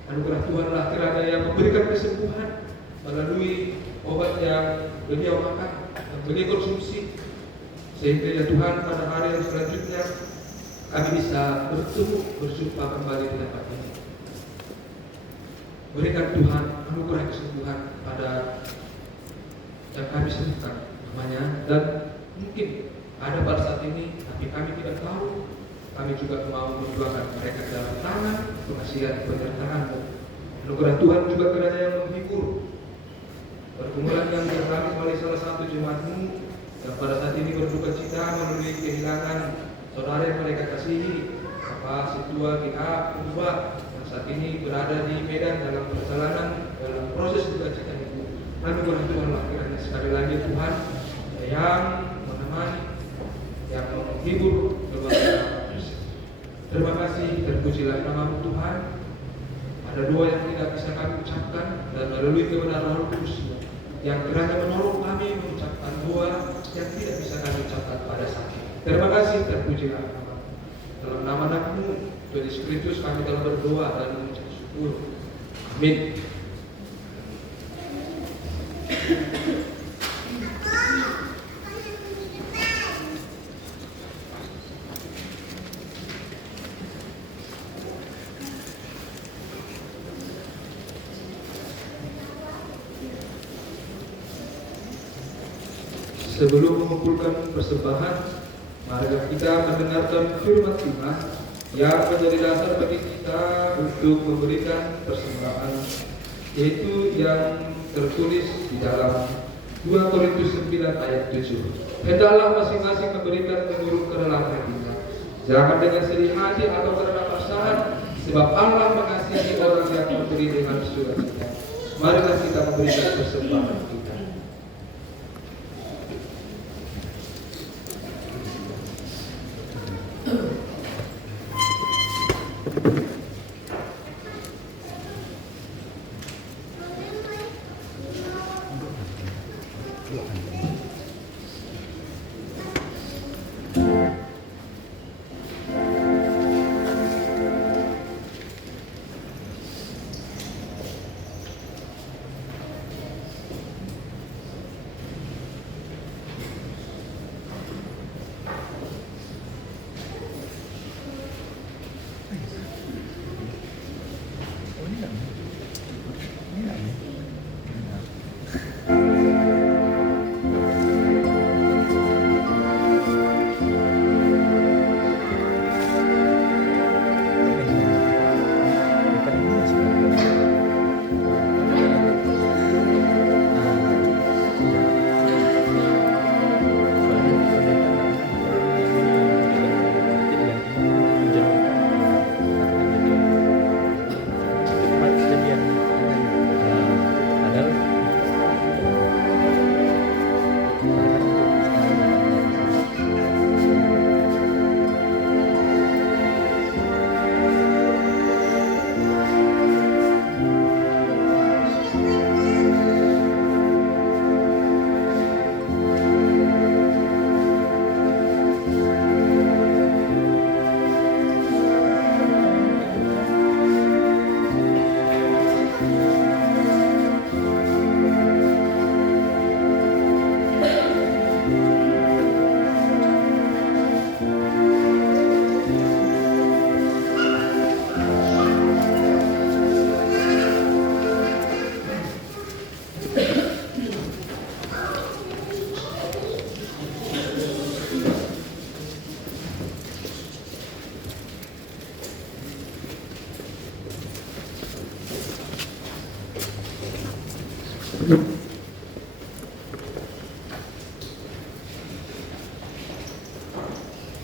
anugerah Tuhanlah kiranya yang memberikan kesembuhan melalui obat yang beliau makan dan beliau konsumsi, sehingga ya Tuhan pada hari yang selanjutnya kami bisa bertemu berjumpa kembali di tempat ini. Berikan Tuhan anugerah kesembuhan pada yang kami sembuhkan namanya, dan mungkin ada pada saat ini tapi kami tidak tahu. Kami juga mau menjuangkan mereka dalam tangan pengasihan penyertaan-Mu. Anugerah Tuhan juga kiranya yang menghibur pergumulan yang dialami oleh salah satu jemaat-Mu yang pada saat ini berduka cita melalui kehilangan saudara yang mereka kasihi, Bapak Situa GA Kuba yang saat ini berada di Medan dalam perjalanan dalam proses duka cita itu. Anugerah Tuhanlah kiranya sekali lagi Tuhan yang menemani, yang menghibur keluarga. Terima kasih, terpujilah nama-Mu Tuhan. Ada doa yang tidak bisa kami ucapkan dan melalui kebenaran Roh Kudus yang kiranya menolong kami mengucapkan doa yang tidak bisa kami ucapkan pada saat ini. Terima kasih, terpujilah nama-Mu. Dalam nama Anak-Mu Tuhan Yesus Kristus kami telah berdoa dan mengucap syukur. Amin. Sebelum mengumpulkan persembahan, marilah kita mendengarkan firman Tuhan yang menjadi dasar bagi kita untuk memberikan persembahan, yaitu yang tertulis di dalam 2 Korintus 9 ayat 7. Hendaklah masing-masing memberikan menurut kerelaan hatinya, jangan dengan sedih hati atau karena paksaan, sebab Allah mengasihi orang yang memberi dengan sukacita. Marilah kita memberikan persembahan kita.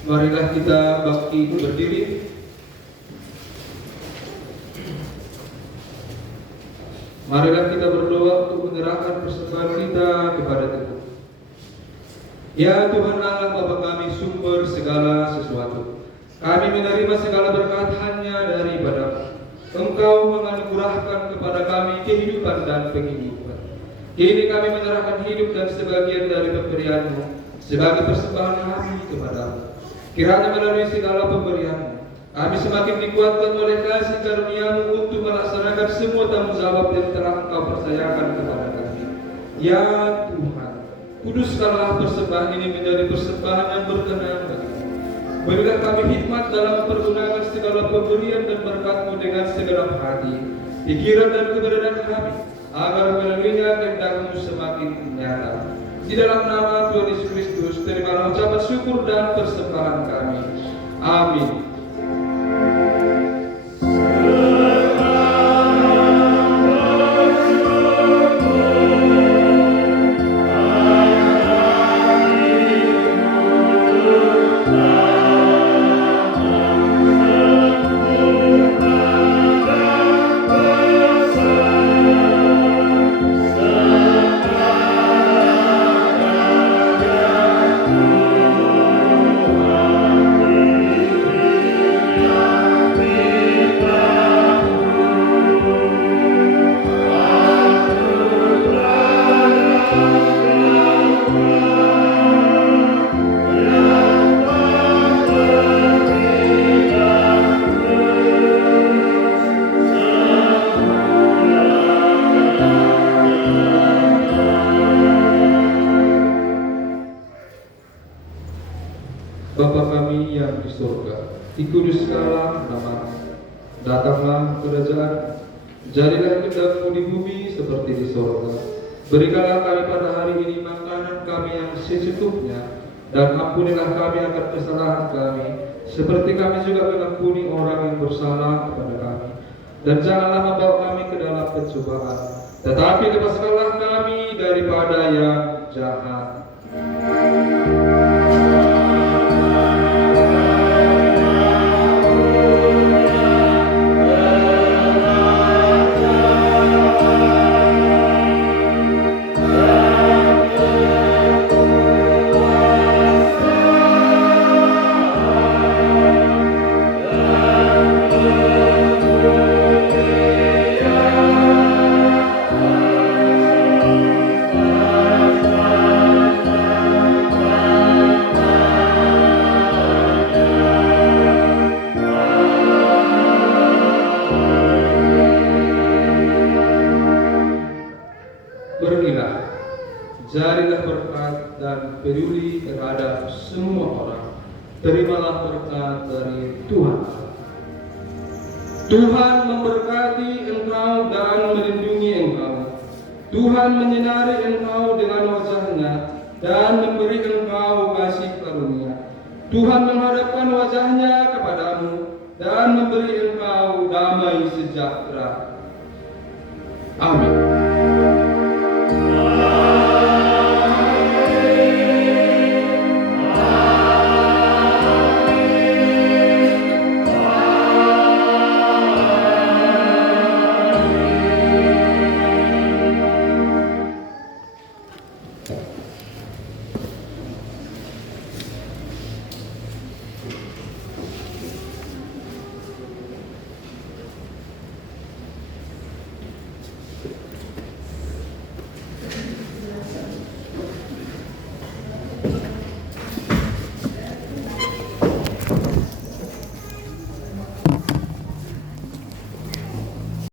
Marilah kita bakti berdiri. Marilah kita berdoa untuk menyerahkan persembahan kita kepada Tuhan. Ya Tuhan Allah Bapa kami, sumber segala sesuatu, kami menerima segala berkat hanya daripada Engkau menganugerahkan kepada kami kehidupan dan penghidupan. Kini kami menyerahkan hidup dan sebagian dari pemberian-Mu sebagai persembahan kami kepadamu. Kiranya melalui segala pemberian-Mu, kami semakin dikuatkan oleh kasih karunia-Mu untuk melaksanakan semua tanggung jawab yang telah Engkau percayakan kepada kami. Ya Tuhan, kuduskanlah persembahan ini menjadi persembahan yang berkenan bagi-Mu. Berilah kami hikmat dalam mempergunakan segala pemberian dan berkat-Mu dengan segenap hati, pikiran dan keberadaan kami, agar melaluinya kehendak-Mu semakin nyata. Di dalam nama Tuhan Yesus Kristus, terimalah ucapan syukur dan persembahan kami. Amin. Bapa kami yang di surga, dikuduskanlah nama-Mu, datanglah kerajaan, jadilah kehendak-Mu di bumi seperti di surga. Berikanlah kami pada hari ini makanan kami yang secukupnya, dan ampunilah kami akan kesalahan kami, seperti kami juga mengampuni orang yang bersalah kepada kami. Dan janganlah membawa kami ke dalam pencobaan, tetapi lepaskanlah kami daripada yang jahat. Pergilah, jadilah berkat dan peduli terhadap semua orang. Terimalah berkat dari Tuhan. Tuhan memberkati engkau dan melindungi engkau. Tuhan menyinari engkau dengan wajah-Nya dan memberi engkau kasih karunia. Tuhan menghadapkan wajah-Nya kepadamu dan memberi engkau damai sejahtera. Amin.